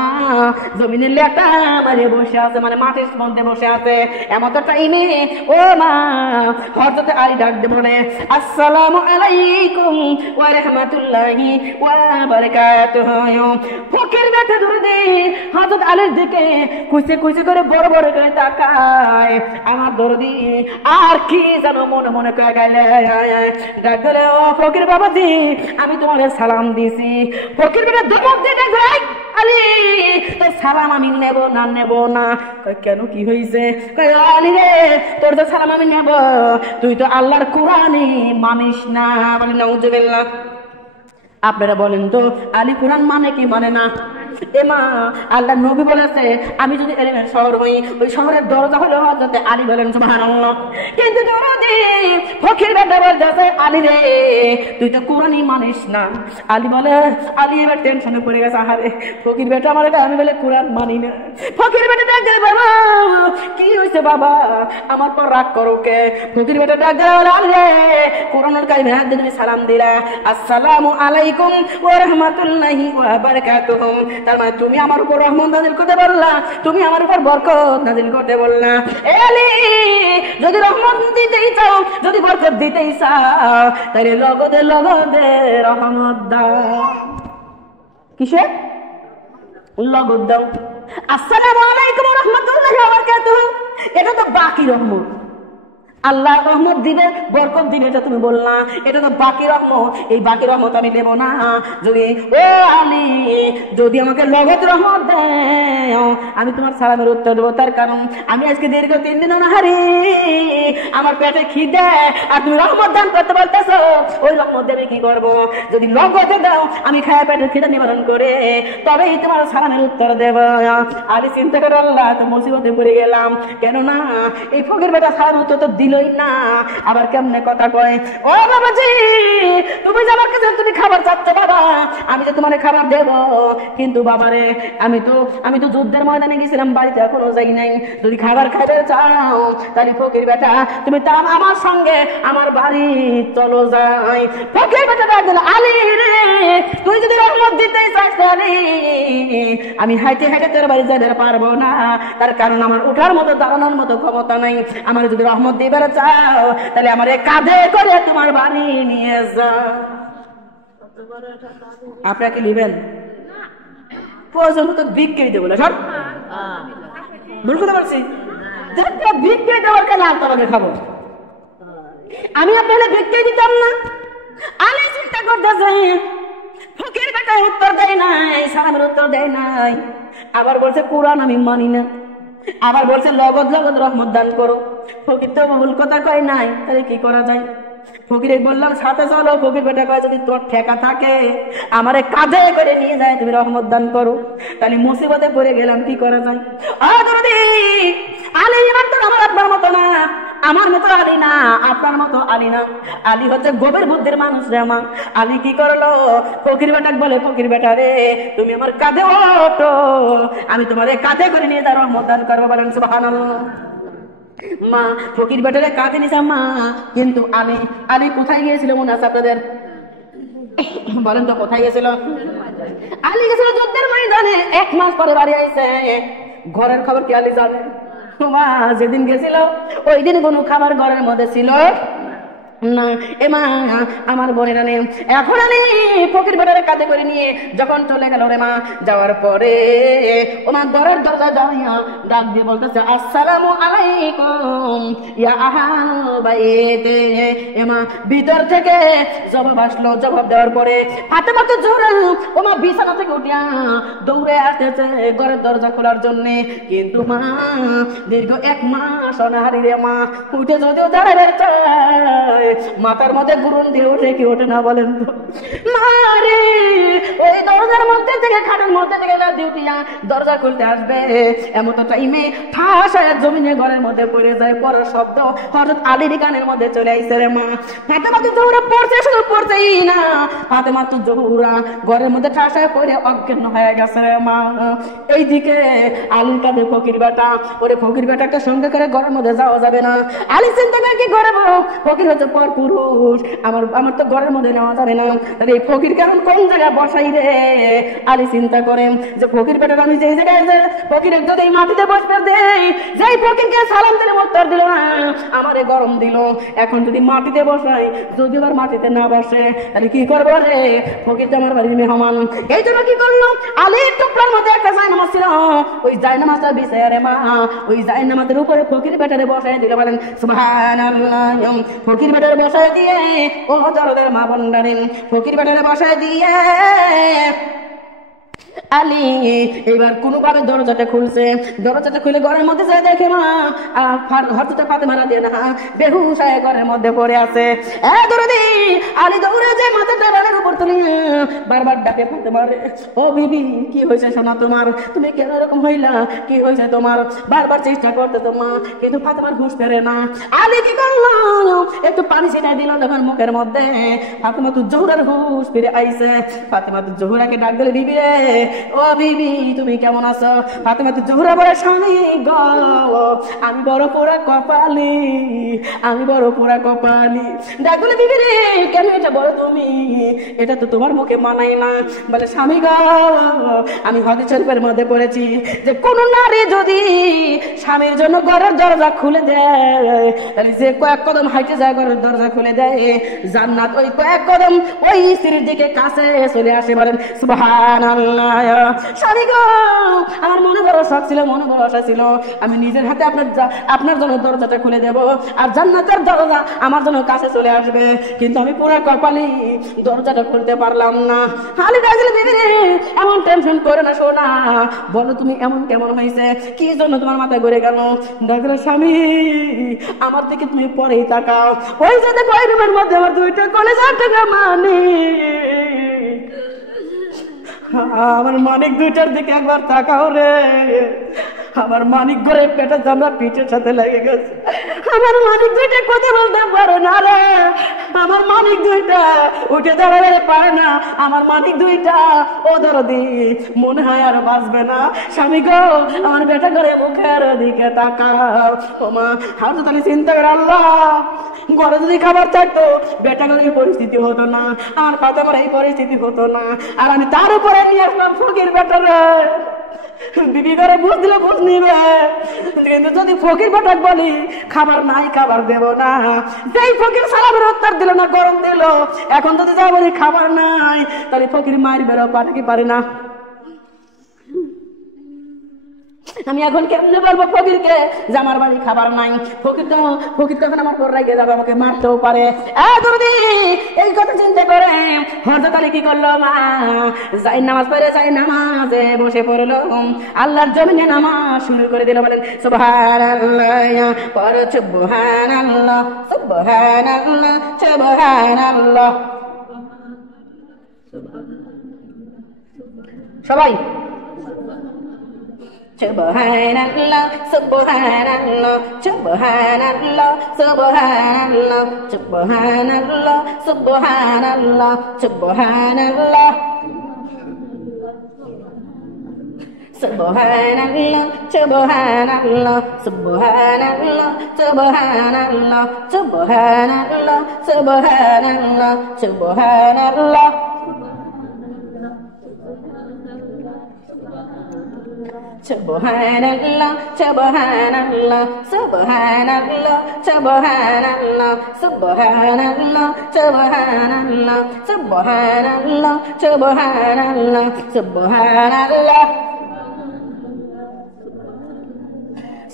জমিনের লেটা মারে বসে আছে, মানে মাটির মধ্যে বসে আছে। এমন টাইমে ও মা হযরত আলী ডাক দিয়ে বলে, আসসালামু আলাইকুম ওয়া রাহমাতুল্লাহি ওয়া বারাকাতুহু। ফকির বেটা ধরে দে হযরত আলীর দিকে কুইছে কুইছে করে বড় বড় করে তাকায়। আমার দরদি আর কি জানো মনে মনে কয়ে গেলে ডাক দিলে, ও ফকির বাবাজি আমি তোমার সালাম দিছি। ফকির বেটা ধমক দিয়ে ডাক দিলে, আলী তোর সালাম আমি নেব না। কেন কি হয়েছে? আলী রে তোর তো সালাম আমি নেব, তুই তো আল্লাহর কোরআনই মানিস না। বলে নাউজুবিল্লাহ। আপনারা বলেন তো আলী কোরআন মানে কি মানে না? এমা আল্লাহ নবী বলেছে আমি যদি এলিমের শহর হই, ওই শহরের দরজা হলো হযরত আলী। বলেন সুবহানাল্লাহ। কিন্তু যদি ফকির বেটা বলতেছে, আলী রে তুই তো কোরআনই মানিস না। আলী বলে, আলী এবার টেনশনে পড়ে গেছে, আহারে ফকির বেটা আমার এটা আমি বলে কোরআন মানি না। ফকির বেটা ডাক দেয়, বাবা কি হয়েছে বাবা আমার পর রাগ করো কে? ফকির বেটা ডাক দেয়, আলী রে কোরআনের কালিমা হাত দিয়ে তুমি সালাম দিলা, আসসালামু আলাইকুম ওয়া রাহমাতুল্লাহি ওয়া বারাকাতুহু। তার মানে তুমি আমার উপর রহমত নাযিল করতে বললা, তুমি আমার উপর বরকত নাযিল করতে বললা। আলী যদি রহমত দিতেই চাও, যদি বরকত দিতেই চাও, তাহলে লগদে লগদে রহমত দাও। কিসে লগদ দাও? আসসালামু আলাইকুম ওয়া রাহমাতুল্লাহি ওয়া বারাকাতুহু, এটা তো বাকি রহমত। আল্লাহ রহমত দিবে বরকত দিবে এটা তুমি বললা, এটা তো বাকি রহমত। এই বাকি রহমত আমি দেব না। যদি ও আলী যদি আমাকে লগত রহমত দেও আমি তোমার সালামের উত্তর দেবো। তার কারণ আমি আজকে দীর্ঘ 3 দিন অনাহারি, আমার পেটে খিদে, আর তুমি রহমত দান করতে বলতেছো, ওই রহমত দেবে কি করবো? যদি লগতে দাও আমি খায় পেটের খিদে নিবারণ করে তবেই তোমার সালামের উত্তর দেব। আলী চিন্তা করে আল্লাহ তো মুসিবতে পড়ে গেলাম, কেননা এই ফকির বেটা সালামের উত্তর তো দিলই না, আবার কেমনে কথা কয়। ও বাবাজি তুমি যে আমার কাছে তুমি খাবার চাচ্ছ বাবা, আমি যে তোমার খাবার দেব, কিন্তু বাবারে আমি তো যুদ্ধের ময়দানে গেছিলাম, বাড়িতে এখনো যাই নাই। যদি খাবার খাইতে চাও তাহলে ফকির বেটা তুমি তো আমার সঙ্গে আমার বাড়ি চলো যাই। ফকির বেটা ডাক দিল, আলী রে তুই যদি রহমত দিতে চাস আলী আমি হাইটে হাইটে তোর বাড়ি যাইতে পারবো না, তার কারণ আমার উঠার মতো দাঁড়ানোর মতো ক্ষমতা নাই। আমার যদি রহমত দিবার চাও তাহলে আমার কাঁধে করে তোমার বাড়ি নিয়ে যাও। আপনারা কি নিবেন? প্রয়োজন তো বিক্রি দেবো না, সব ভুল কথা বলছি। বিক্রি দেওয়ার কেন আর তোমাকে খাবো? আমি আপনাকে বিক্রি দিতাম না। আলী চিন্তা করতেছে ফকির বেটা উত্তর দেয় নাই, সালামের উত্তর দেয় নাই, আবার বলছে কোরআন আমি মানি না, আবার বলছে লগদ লগদ রহমত দান করো। ফকির তো ভুল কথা কয় নাই, তাহলে কি করা যায়? ফকিরে বললাম সাথে চলো। ফকির বেটা কয় যদি তোর ঠেকা থাকে আমারে কাঁধে করে নিয়ে যায় তুমি রহমত দান করো। তাহলে মুসিবতে পড়ে গেলাম, কি করা যায়? আলী আমার আপনার মতো না, আমার মতো আলী না, আপনার মতো আলী না। আলী হচ্ছে গভীর বুদ্ধির মানুষ রে মা। আলী কি করলো? ফকির বেটা বলে, ফকির বেটা রে তুমি আমার কাঁধে ওঠো, আমি তোমার কাঁধে করে নিয়ে যা রহমত দান করবো। বলেন সুবহানাল্লাহ। মা ফকির বেটারে কাঁধে নিছে মা, কিন্তু আলী কোথায় গিয়েছিল মনে আছে আপনাদের? বলেন তো কোথায় গেছিল? আলী গেছিল যুদ্ধের ময়দানে। 1 মাস পরে বাড়ি আইছে। ঘরের খবর কি আলী জানে? মা যেদিন গেছিল ওই দিন কোনো খাবার ঘরের মধ্যে ছিল না। এমা আমার বোনেরা নেই। এখন আমি ফকির বেটারে কাঁধে করে নিয়ে যখন চলে গেল রে মা, যাওয়ার পরে ওনার ঘরের দরজা যাইয়া ডাক দিয়ে বলতেছে আসসালামু আলাইকুম ইয়া আহল বাইতে। এমা ভিতর থেকে জবাব আসলো। জবাব দেওয়ার পরে হাতে মাতে জোরে ওমা বিছানা থেকে উঠিয়া দৌড়ে আসতেছে ঘরের দরজা খোলার জন্য। কিন্তু মা দীর্ঘ 1 মাস অনাহারি রে মা, উঠে যদিও দাঁড়াবে চায় মাথার মধ্যে গুরুন দিয়ে ওঠে কি ওঠে না বলেন তো? মারে ওই দরজার মধ্যে থেকে খাটের মধ্যে থেকে ডিউটিয়া দরজা খুলতে আসবে, এমন টাইমে ঠাস হয়ে জমিনে ঘরের মধ্যে পড়ে যায়। পড়ার শব্দ হঠাৎ আলীর কানের মধ্যে চলে আইসে রে মা। ফাতেমা তো জোহরা পড়ছে, শুধু পড়ছেই না, ফাতেমা তো জোহরা ঘরের মধ্যে ঠাস হয়ে পড়ে অজ্ঞান হয়ে গেছে রে মা। এইদিকে আলীর কাঁধে ফকির বেটা, ওরে ফকির বেটাকে সঙ্গে করে ঘরের মধ্যে যাওয়া যাবে না। আলী চিন্তা করে কি করবো, ফকির হচ্ছে পর পুরুষ, আমার তো ঘরের মধ্যে নেওয়া যাবে না, তাহলে এই ফকির কেমন কোন জায়গায় বসাই রে? আলী চিন্তা করেন যে ফকির বেটার আমি যেই জায়গায় ফকিরের যদি এই মাটিতে বসতে দেই, যেই ফকিরকে সালাম দিলে উত্তর দিল না, আমারে গরম দিল, এখন যদি মাটিতে বসাই, যদি আবার মাটিতে না বসে তাহলে কি করবো রে? ফকির তো আমার বাড়ির মেহমান। এই জন্য কি করলো, আলীর টুকরার মধ্যে একটা জায়নামাজ ছিল, ওই জায়নামাজটা বিছায় রে মা, ওই জায়নামাজের উপরে ফকির বেটারে বসায় দিলে, বলেন সুবহানাল্লাহ। ফকির বেটারে বসায় দিয়ে ও দরদের মা বন্ডারেন, ফকির বেটারে বসায় দিয়ে আলী এবার কোনোভাবে দরজাটা খুলছে, দরজাটা খুলে ঘরের মধ্যে যায় দেখে মা হঠাৎ ফাতেমা রাদিয়াল্লাহু আনহা বেহুশ হয়ে ঘরের মধ্যে পড়ে আছে। দৌড়ে আলী দৌড়ে যায়, মাথাটা ডানের উপর তুলে বারবার ডাকে ফাতেমা রে, ও বিবি কি হয়েছে সোনা তোমার, তুমি কেন এরকম হইলা, কি হয়েছে তোমার? বারবার চেষ্টা করতে তো মা, কিন্তু ফাতেমার হুঁশ ফেরে না। আলী কি করলো, একটু পানি ছিটাই দিল যখন মুখের মধ্যে, ফাতেমা তো জোহরার হুঁশ ফিরে আইছে। ফাতেমা তো জোহরাকে ডাক দিলে, বিবি রে, ও বিবি তুমি কেমন আছো? ফাতেমা তো জোহরা বলে, স্বামী গো আমি বড় পোড়া কপালি, আমি বড় পোড়া কপালি। ডাক বলে, বিবি রে কেন এটা বলো তুমি, এটা তো তোমার মুখে মানাই না। বলে, স্বামী গো আমি হাদিস শরীফের মধ্যে পড়েছি যে কোন নারী যদি স্বামীর জন্য ঘরের দরজা খুলে দেয়, তাহলে যে কয়েক কদম হাইটে যায় ঘরের দরজা খুলে দেয়, জান্নাত ওই কয়েক কদম ওই স্ত্রীর দিকে কাছে চলে আসে। বলেন সুবহানাল্লাহ। স্বামী গো আমার মনে বড় শখ ছিল, মনে বড় আশা ছিল, আমি নিজের হাতে আপনার জন্য দরজাটা খুলে দেব, আর জান্নাতের দরজা আমার জন্য কাছে চলে আসবে, কিন্তু আমি পুরো কপালি দরজাটা খুলতে পারলাম না। আলী ডাকলে, বিবি রে এমন টেনশন করে না সোনা, বলো তুমি এমন কেমন হয়েছে, কি জন্য তোমার মাথায় ঘুরে গেল? ডাকলে, স্বামী আমার দিকে তুমি পরেই তাকাও, ওই যে দেখো ওই রুমের মধ্যে আমার দুইটা কলেজার টাকা মানি, আমার মানিক দুইটার দিকে একবার তাকাও রে। আমার মানিক ঘরে পেটের চামড়া পিঠের সাথে লেগে গেছে, আমার মানিক দুইটা কথা বলতে পারে না রে, আমার মানিক দুইটা উঠে দাঁড়াতে পারে না, আমার মানিক দুইটা ও দরদি মনে হয় আর বাঁচবে না। স্বামী গো আমার বেটা ঘরে মুখের দিকে তাকাও। ও মা হাজরত আলী চিন্তা করে, আল্লাহ ঘরে যদি খাবার থাকতো বেটা ঘরে এই পরিস্থিতি হতো না, আমার ফাতেমার এই পরিস্থিতি হতো না, আর আমি তার উপরে নিয়ে আসলাম ফকির বেটারে। বিবি করে বুঝ দিলে বুঝ নিবে, কিন্তু যদি ফকির বেটাক বলি খাবার নাই, খাবার দেব না, যেই ফকির সালামের উত্তর দিল না, গরম দিল, এখন যদি যা বলি খাবার নাই, তাহলে ফকির মায়ের বেরো পারে কি পারে না? আমি এখন কেমনে বলবো ফকিরকে যে আমার বাড়ি খাবার নাই? ফকির তখন আমার পর রেগে যাবে, আমাকে মারতেও পারে। এই কথা চিন্তা করে হযরত আলী কি করলো, মা যাই নামাজ পড়ে যাই নামাজে বসে পড়লো, আল্লাহর জমিনে নামাজ শুরু করে দিল। বলেন সুবহানাল্লাহ, পর সুবহানাল্লাহ, সুবহানাল্লাহ, সুবহানাল্লাহ। সবাই Subhanallah, Subhanallah, Subhanallah, Subhanallah, Subhanallah, Subhanallah, Subhanallah. Subhanallah, Subhanallah, Subhanallah, Subhanallah, Subhanallah, Subhanallah, Subhanallah. Subhanallah, Subhanallah, Subhanallah, Subhanallah, Subhanallah, Subhanallah, Subhanallah, Subhanallah, Subhanallah.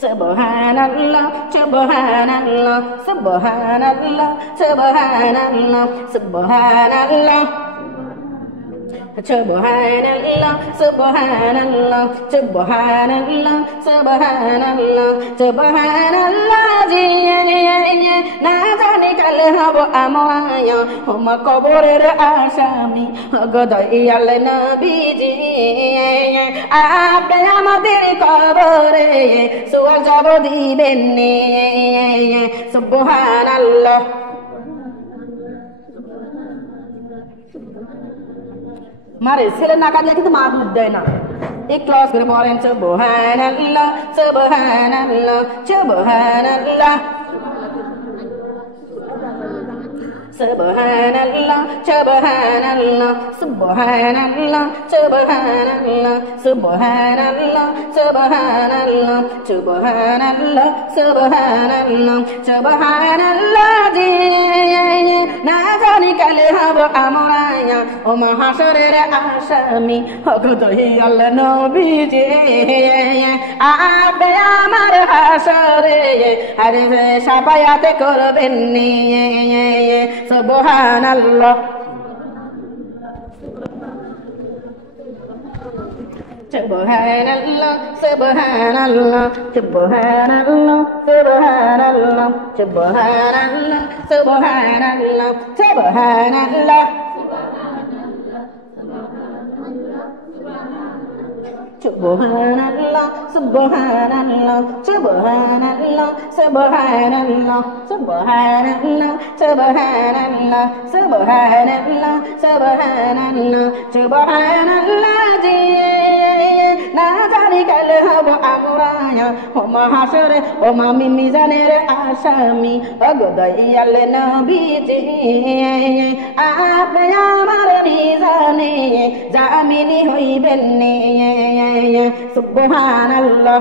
Subhanallah, Subhanallah, Subhanallah, Subhanallah, Subhanallah. Subhanallah, subhanallah, subhanallah, subhanallah, subhanallah ji na jani kal hab amaya hum কবরের আসামি গদয়াল নবীজি আপনি আমাদের কবরে সওয়াল জবাব দিবেন সুবহানাল্লাহ মারে ছেলে না কাঁদলে কিন্তু মা দুধ দেয় না একটু আওয়াজ করে বলেন সুবহানাল্লাহ সুবহানাল্লাহ সুবহানাল্লাহ Subhanallah, Subhanallah, Subhanallah, Subhanallah, Subhanallah, Subhanallah, Subhanallah, Subhanallah, Subhanallah ji na jani kal hab amraya o mahasharer ashami hogdoi Allah nabi ji abe amar hashare are shafayat korben ni Subhanallah Subhanallah Subhanallah Subhanallah Subhanallah Subhanallah Subhanallah Subhanallah Subhanallah Subhanallah Subhanallah Subhanallah Subhanallah Subhanallah Subhanallah Subhanallah Subhanallah ji na jani kal hab amraya o mahashare o mami mizaner ashami ogdayal nabiji apne amar mizane jamini hoiben ni Subhanallah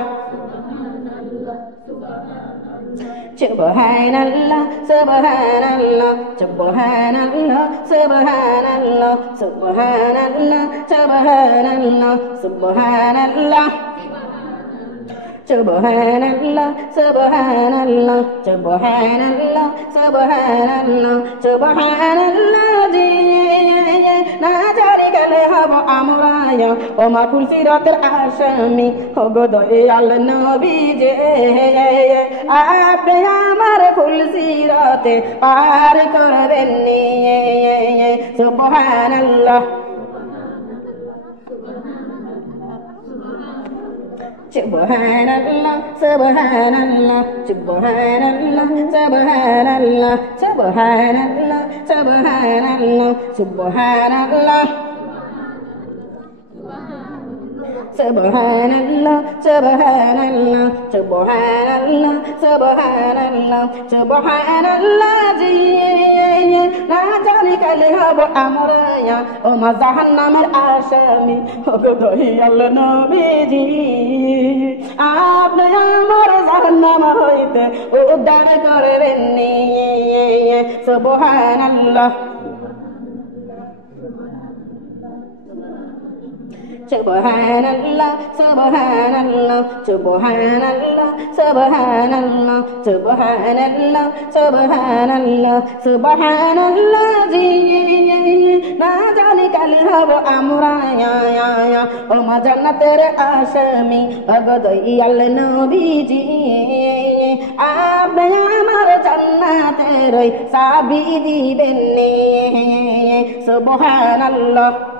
Subhanallah Subhanallah Subhanallah Subhanallah Subhanallah Subhanallah Subhanallah Subhanallah Subhanallah Subhanallah Subhanallah Subhanallah ji na jani kal hab amraya o ma fulsirater ashami hogdayal nabi je apne amar fulsirate par korben ni Subhanallah Subhanallah Subhanallah Subhanallah Subhanallah Subhanallah Subhanallah Subhanallah Subhanallah Subhanallah Subhanallah Subhanallah Subhanallah ji na jani kal hab amraya o ma jahannamer ashami hogdayal nabiji apne amar jahannam hoite uddar korben ni Subhanallah Subhanallah Subhanallah Subhanallah Subhanallah Subhanallah Subhanallah Subhanallah ji na jani kal hab amraya o ma jannater ashami ogdayal nabiji apne amar jannater sabi diben ni Subhanallah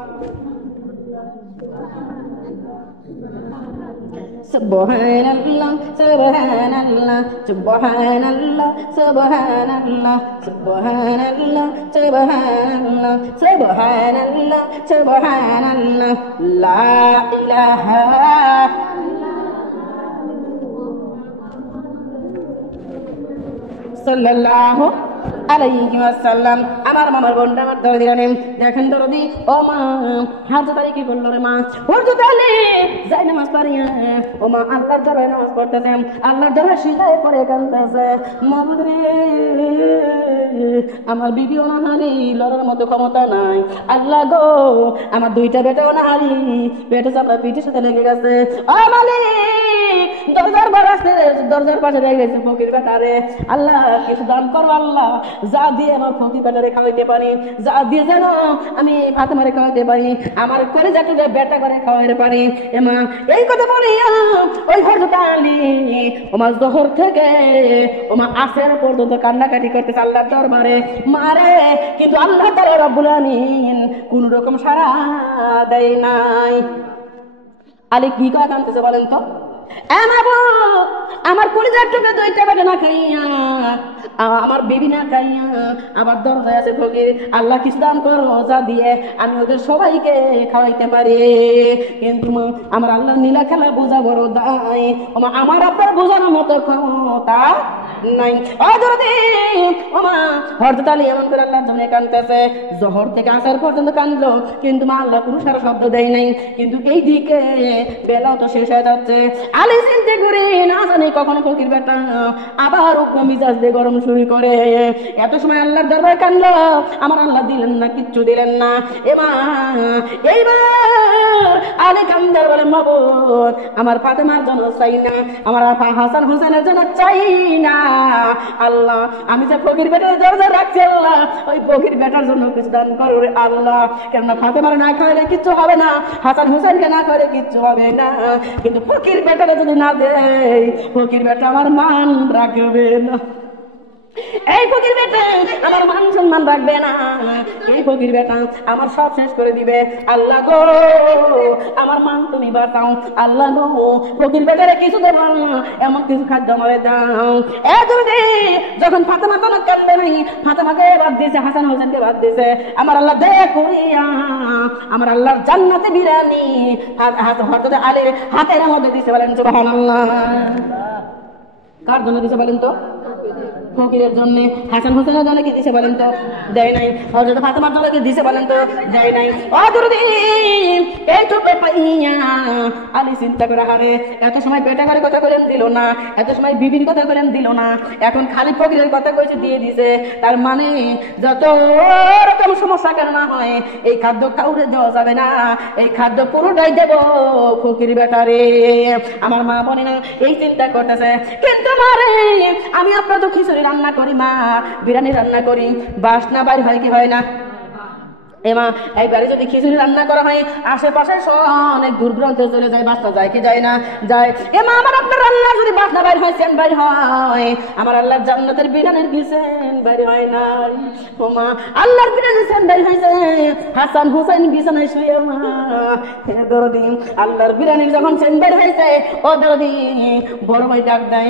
Subhanallah Subhanallah Subhanallah Subhanallah Subhanallah Subhanallah Subhanallah Subhanallah la ilaha sallallahu alayhi wasallam আমার মামার বোনটা আমার ধরে দিলেন দেখেন দরদি ও মা হাত তারি কি করলো রে মা ওর তো তাহলে যাই নামাজ পারিয়া ও মা আল্লাহর দরবারে নামাজ পড়তেছে আল্লাহর দরবারে সিজদায় পড়ে কাঁদতেছে মাবুদ রে আমার বিবিও না হারি লড়ার মতো ক্ষমতা নাই আল্লাহ গো আমার দুইটা বেটাও না হারি পেটে চাপড়া পিঠের সাথে লেগে গেছে ও মালিক দরজার বারাসে দরজার পাশে রেখে গেছে ফকির বেটারে, আল্লাহ কিছু দান করো আল্লাহ, যা দিয়ে আমার ফকির বেটারে খাওয়াইতে পারি, যা দিয়ে যেন আমি ফাতেমারে খাওয়াইতে পারি, আমার কলিজাটাকে বেটা করে খাওয়াইতে পারি। এমা এই কথা বলি ওই হযরত আলী ওমা জোহর থেকে ওমা আসর পর্যন্ত কান্নাকাটি করতেছে আল্লাহর দরবারে মারে, কিন্তু আল্লাহ তাআলা রব্বুল আলামিন কোন রকম সাড়া দেয় নাই। আলী কি কথা কাঁদতেছে বলেন তো? আমার কলিজার টুকে দুইটা বেটা না খাইয়া, আমার বিবি না খাইয়া আমার দরজায় আছে ফকির, আল্লাহ কিছু দান করো যা দিয়ে আমি ওদের সবাইকে খাওয়াইতে পারি। কিন্তু আমার আল্লাহর নীলা খেলা বোঝা বড় দায়, আমার আপনার বোঝানোর মতো ক্ষমতা নাই। হযরত আলী এমন করে আল্লাহর জন্য কাঁদতেছে, জোহর থেকে আসর পর্যন্ত কাঁদলো, কিন্তু মা আল্লাহ কোনো সারা শব্দ দেয় নাই। কিন্তু এই দিকে বেলাও তো শেষ হয়ে যাচ্ছে। আলী চিন্তা করে না জানি কখনো ফকির বেটা আবার উগ্র মিজাজ দিয়ে গরম শুরু করে। এত সময় আল্লাহর দরবারে কাঁদলো, আমার আল্লাহ দিলেন না, কিচ্ছু দিলেন না। এইবার আলী কান্দে বলে মাবুদ আমার ফাতেমার জন্য চাই না, আমার হাসান হোসেনের জন্য চাই না, আল্লাহ আমি যে ফকির বেটার দরজা রাখছি আল্লাহ ওই ফকির বেটার জন্য কিছু দান করো রে আল্লাহ। কেননা ফাতেমার না খাইলে কিচ্ছু হবে না, হাসান হোসেনকে না খাইলে কিচ্ছু হবে না, কিন্তু ফকির বেটারে যদি না দেয় ফকির বেটা আমার মান রাখবে না, এই ফকির বেটা আমার মান সম্মান রাখবে না, এই ফকির বেটা আমার সব শেষ করে দিবে। আল্লাহ গো আমার মান তুমি বাঁচাও, আল্লাহ গো ফকির বেটারে কিছু দেব এমন কিছু খাদ্য আমারে দাও। যখন ফাতেমা কোনো কান্দে নাই, ফাতেমাকে বাদ দিয়েছে, হাসান হোসেনকে বাদ দিয়েছে, আমার আল্লাহ দয়া করিয়া আমার আল্লাহর জান্নাতে বিরানি হযরত আলীর হাতের মধ্যে দিয়েছে। বলেন সুবহানাল্লাহ। কার জন্য দিয়েছে বলেন তো? ফকিরের জন্য। হাসান হোসেনের জন্য কি দিছে বলেন তো? দেয় নাই। হযরত ফাতেমার জন্য কি দিছে বলেন তো? দেয় নাই। এই ছোট পাইয়া আলী চিন্তা করে হারে এত সময় পেটা করে কথা বলেন দিল না, এত সময় বিবির কথা বলেন দিল না, এখন খালি ফকিরের কথা কইছে দিয়ে দিছে। তার মানে যত রকম সমস্যা কেন না হয় এই খাদ্য কাউরে দেওয়া যাবে না, এই খাদ্য পুরোটাই দেব ফকির বেটারে। আমার মা বলে না এই চিন্তা করতেছে, কিন্তু মারে আমি আপনার তো খিচুড়ি রান্না করি, মা বিরিয়ানি রান্না করি, বাসনা বাইর হয় কি হয় না? এমা এইবারে যদি খিচুড়ি রান্না করা হয় আশেপাশে অনেক দূর দূরান্তে চলে যায়, বাসনা যায় কি যায় না? যায়। এমা আমার আপনার রান্না যদি বাসনা বাইর হয়, সেন বাইর হয়, আমার আল্লাহর জান্নাতের বিরিয়ানির কি সেন বাইর হয় না? ও মা আল্লাহর বিরিয়ানির সেন বাইর হয়েছে, হাসান হোসেন বিছানায় শুয়ে মা হে দরদি আল্লাহর বিরিয়ানির যখন সেন বাইর হয়েছে, ও দরদি বড় ভাই ডাক দেয়,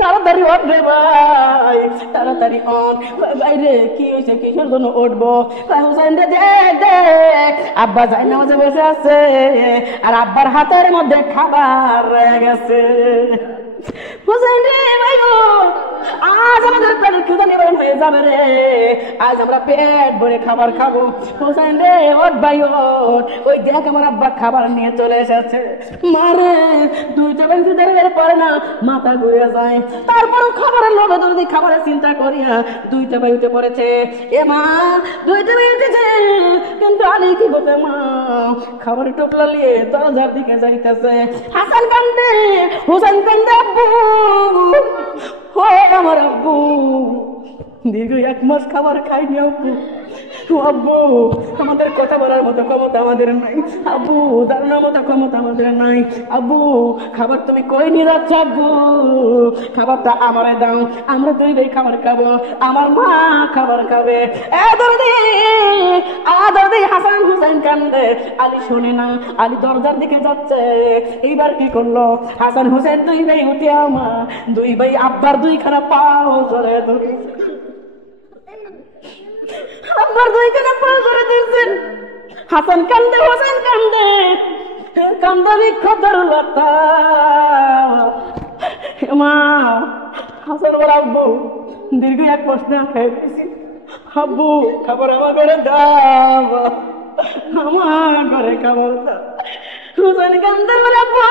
তাড়াতাড়ি ওঠ রে ভাই, তাড়াতাড়ি ওঠ। বাইরে কি হয়েছে, কিসের জন্য উঠবো? আব্বা যাই নামাজে বসে আছে আর আব্বার হাতের মধ্যে খাবার রয়ে গেছে। আজ আমাদের পেটের খিদা নিবারণ হয়ে যাবে রে, আজ আমরা পেট ভরে খাবার খাবো। হোসেন রে ওঠ ভাই ওঠ, ওই দেখ আমার আব্বা খাবার নিয়ে চলে এসেছে। মারে দুইটা বেঞ্চি দাঁড়িয়ে পরে না মাথা ঘুরে যায়, তারপরও খাবারের লোভে যদি খাবারের চিন্তা করিয়া দুইটা ভাই উঠে পড়েছে। এ মা দুইটা ভাই উঠেছে, কিন্তু আলী কি বলতে মা খাবারের টোপলা নিয়ে দরজার দিকে যাইতেছে। হাসান কান্দে, হোসেন কান্দে, আব্বু ও আমার আব্বু দীর্ঘ 1 মাস খাবার খাইনি আব্বু, আব্বু আমাদের কথা বলার মতো ক্ষমতা আমাদের নাই, আব্বু দাঁড়ানোর মতো ক্ষমতা আমাদের নাই, আব্বু খাবার তুমি কই নিয়ে যাচ্ছ? আব্বু খাবারটা আমারে দাও, আমরা দুই ভাই খাবার খাবো, আমার মা খাবার খাবে। হাসান হুসাইন কান্দে, আলী শোনে না, আলী দরজার দিকে যাচ্ছে। এইবার কি করলো হাসান হুসাইন? দুই ভাই উঠে আমার দুই ভাই আব্বার 2খানা পাও ধরে আব্বার 2খানা পাও ধরে দিচ্ছেন। হাসান কান্দে, হোসেন কান্দে, কান্দা বিক্ষর লতা মা। হাসান বল আব্বু দীর্ঘ 1 মাস না খেয়ে দিয়েছি, আব্বু খাবার আমার ঘরে দাও, আমার ঘরে খাবার দাও। হোসেন কান্দে বলে আব্বু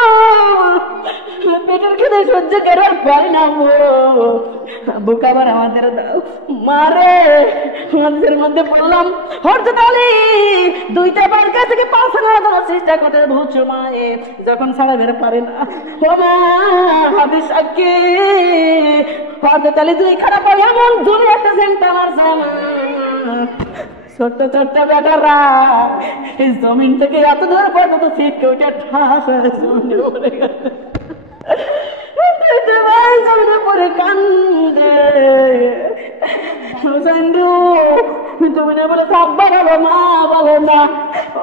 পেটের খেতে সহ্য করার পারি না আব্বু খাবার আমাদের দাও। মারে আমাদের মধ্যে পড়লাম, হযরত আলী 2টা বার কাছ থেকে পাছানা দেওয়ার চেষ্টা করতে বহুত সময়, যখন ছাড়া বের পারে না, ও মা হাদিস সাক্ষী হযরত আলী দুই খারাপ এমন জোরে একটা সেন্টা মারছে না ছোট্ট ছোট্ট বেটারা এই জমিন থেকে এত দূর পর্যন্ত ছিটকে উঠে ঠাস হয়ে জমিনে পড়ে গেছে জমিনে পড়ে কান্দে হুসেন জমিনে বলে আব্বা বলো মা বলো না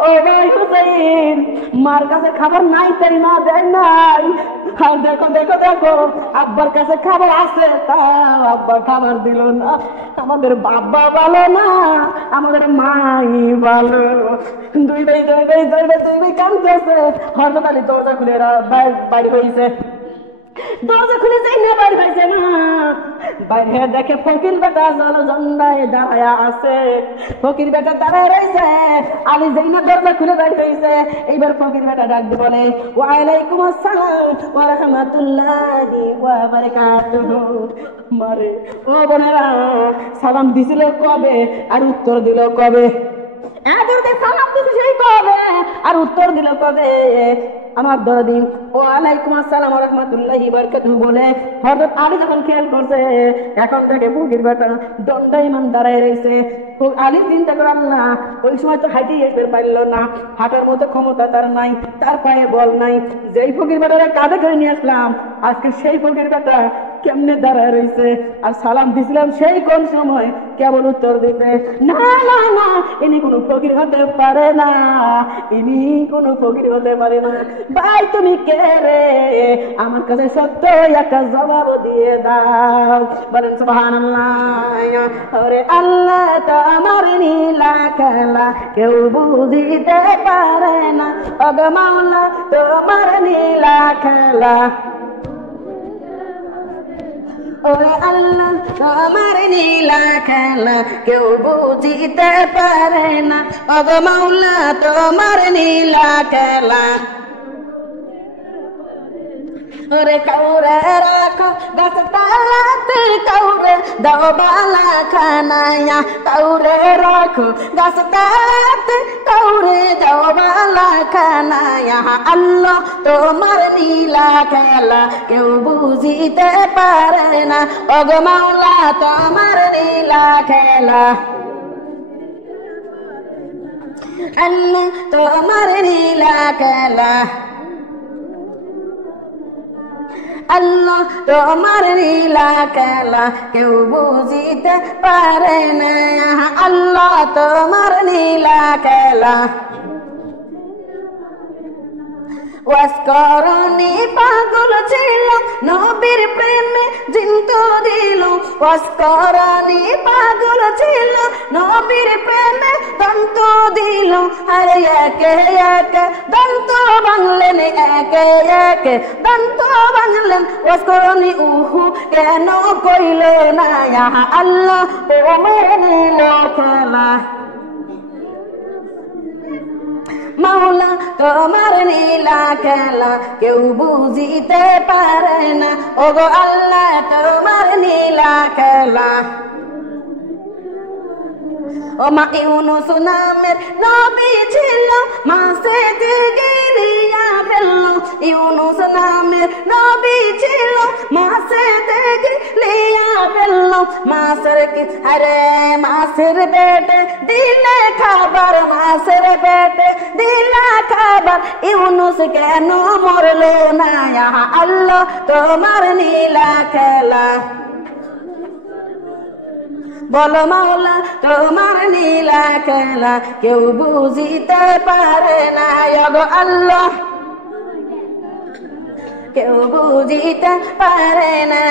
ও ভাই হুসেন মার কাছে খাবার নাই তাই মা দেয় নাই আর দেখো দেখো দেখো আব্বার কাছে খাবার আছে তাও আব্বা খাবার দিল না আমাদের বাবা ভালো না আমাদের মাই ভালো দুই ভাই কাঁদতেছে হযরত আলী দরজা খুলে বাড়ি হয়েছে দরজা খুলে যাই না বাড়ি হয়েছে না বাইরে দেখে ফকির বেটা জলজন্ডায় দাঁড়ায়া আছে ফকির বেটা দাঁড়ায় রয়েছে আলী যাই না দরজা খুলে বাড়ি হয়েছে এইবার ফকির বেটা ডাক দিয়ে বলে ওয়ালাইকুম আসসালাম ওয়া রাহমাতুল্লাহি ওয়া বারাকাতুহু মারে ও বোনেরা সালাম দিছিল কবে আর উত্তর দিল কবে এদেরকে সালাম দিছে সেই কবে আর উত্তর দিল কবে আমার দরদি ওয়ালাইকুম আসসালাম ওয়া রাহমাতুল্লাহি ওয়া বারাকাতুহু বলে হযরত আলী যখন খেয়াল করছে এখন থেকে ফকির বেটা দণ্ডায়মান দাঁড়ায় রয়েছে আলী চিন্তা করে আল্লাহ ওই সময় তো হাঁটিয়ে আসতে পারল না হাঁটার মতো ক্ষমতা তার নাই তার পায়ে বল নাই যেই ফকির বেটারে কাঁধে করে নিয়ে আসলাম আজকে সেই ফকির বেটা কেমনে দাঁড়ায় রয়েছে আর সালাম দিছিলাম সেই কোন সময় কেবল উত্তর দিতে না না না ইনি কোনো ফকির হতে পারে না ইনি কোনো ফকির হতে পারে না ভাই তুমি কে রে আমার কাছে সত্য একটা জবাব দিয়ে দাও বলেন সুবহানাল্লাহ ওরে আল্লাহ তো আমার নীলা খেলা কেউ বুঝিতে পারে না ওগো মাওলা তোমার নীলা খেলা ওরে আল্লাহ তোমার নীলা খেলা কেউ বুঝিতে পারে না ওগো মাওলা তোমার নীলা খেলা ওরে কাউরে রাখো গাছ তালাতে কাউরে দাও বালা খানায়া কাউরে রাখো গাছ তালাতে কাউরে দাও বালা খানায়া আল্লাহ তোমার নীলা খেলা কেউ বুঝিতে পারে না ওগো মাওলা তোমার নীলা খেলা আল্লাহ তোমার নীলা খেলা আল্লাহ তোমার নীলা খেলা কেউ বুঝিতে পারে না আল্লাহ তোমার নীলা খেলা ওয়াসকরণী পাগল ছিল নবীর প্রেমে জিন্তু দিল ওয়াসকরণী পাগল ছিল নবীর প্রেমে দন্ত দিল আর একে একে দন্ত ভাঙলেন একে একে দন্ত ভাঙলেন ওয়াসকরণী উহু কেন কইল না আল্লাহ তোমার নীলা খেলা মাওলা তোমার নীলা খেলা কেউ বুঝিতে পারে না ওগো আল্লাহ তোমার নীলা খেলা ও মা ইউনুস নামের নবী ছিল মাছে গিলিয়া ফেলল ইউনুস নামের নবী ছিল মাছে গিলিয়া ফেলল মাছের কি আরে মাছের পেটে দিলে খাবার মাছের পেটে দিলা খাবার ইউনুস কেন মরলো না আল্লাহ তোমার নীলা খেলা বলো মাওলা তোমার নীলা খেলা কেউ বুঝিতে পারে না ওগো আল্লাহ কেউ বুঝিতে পারে না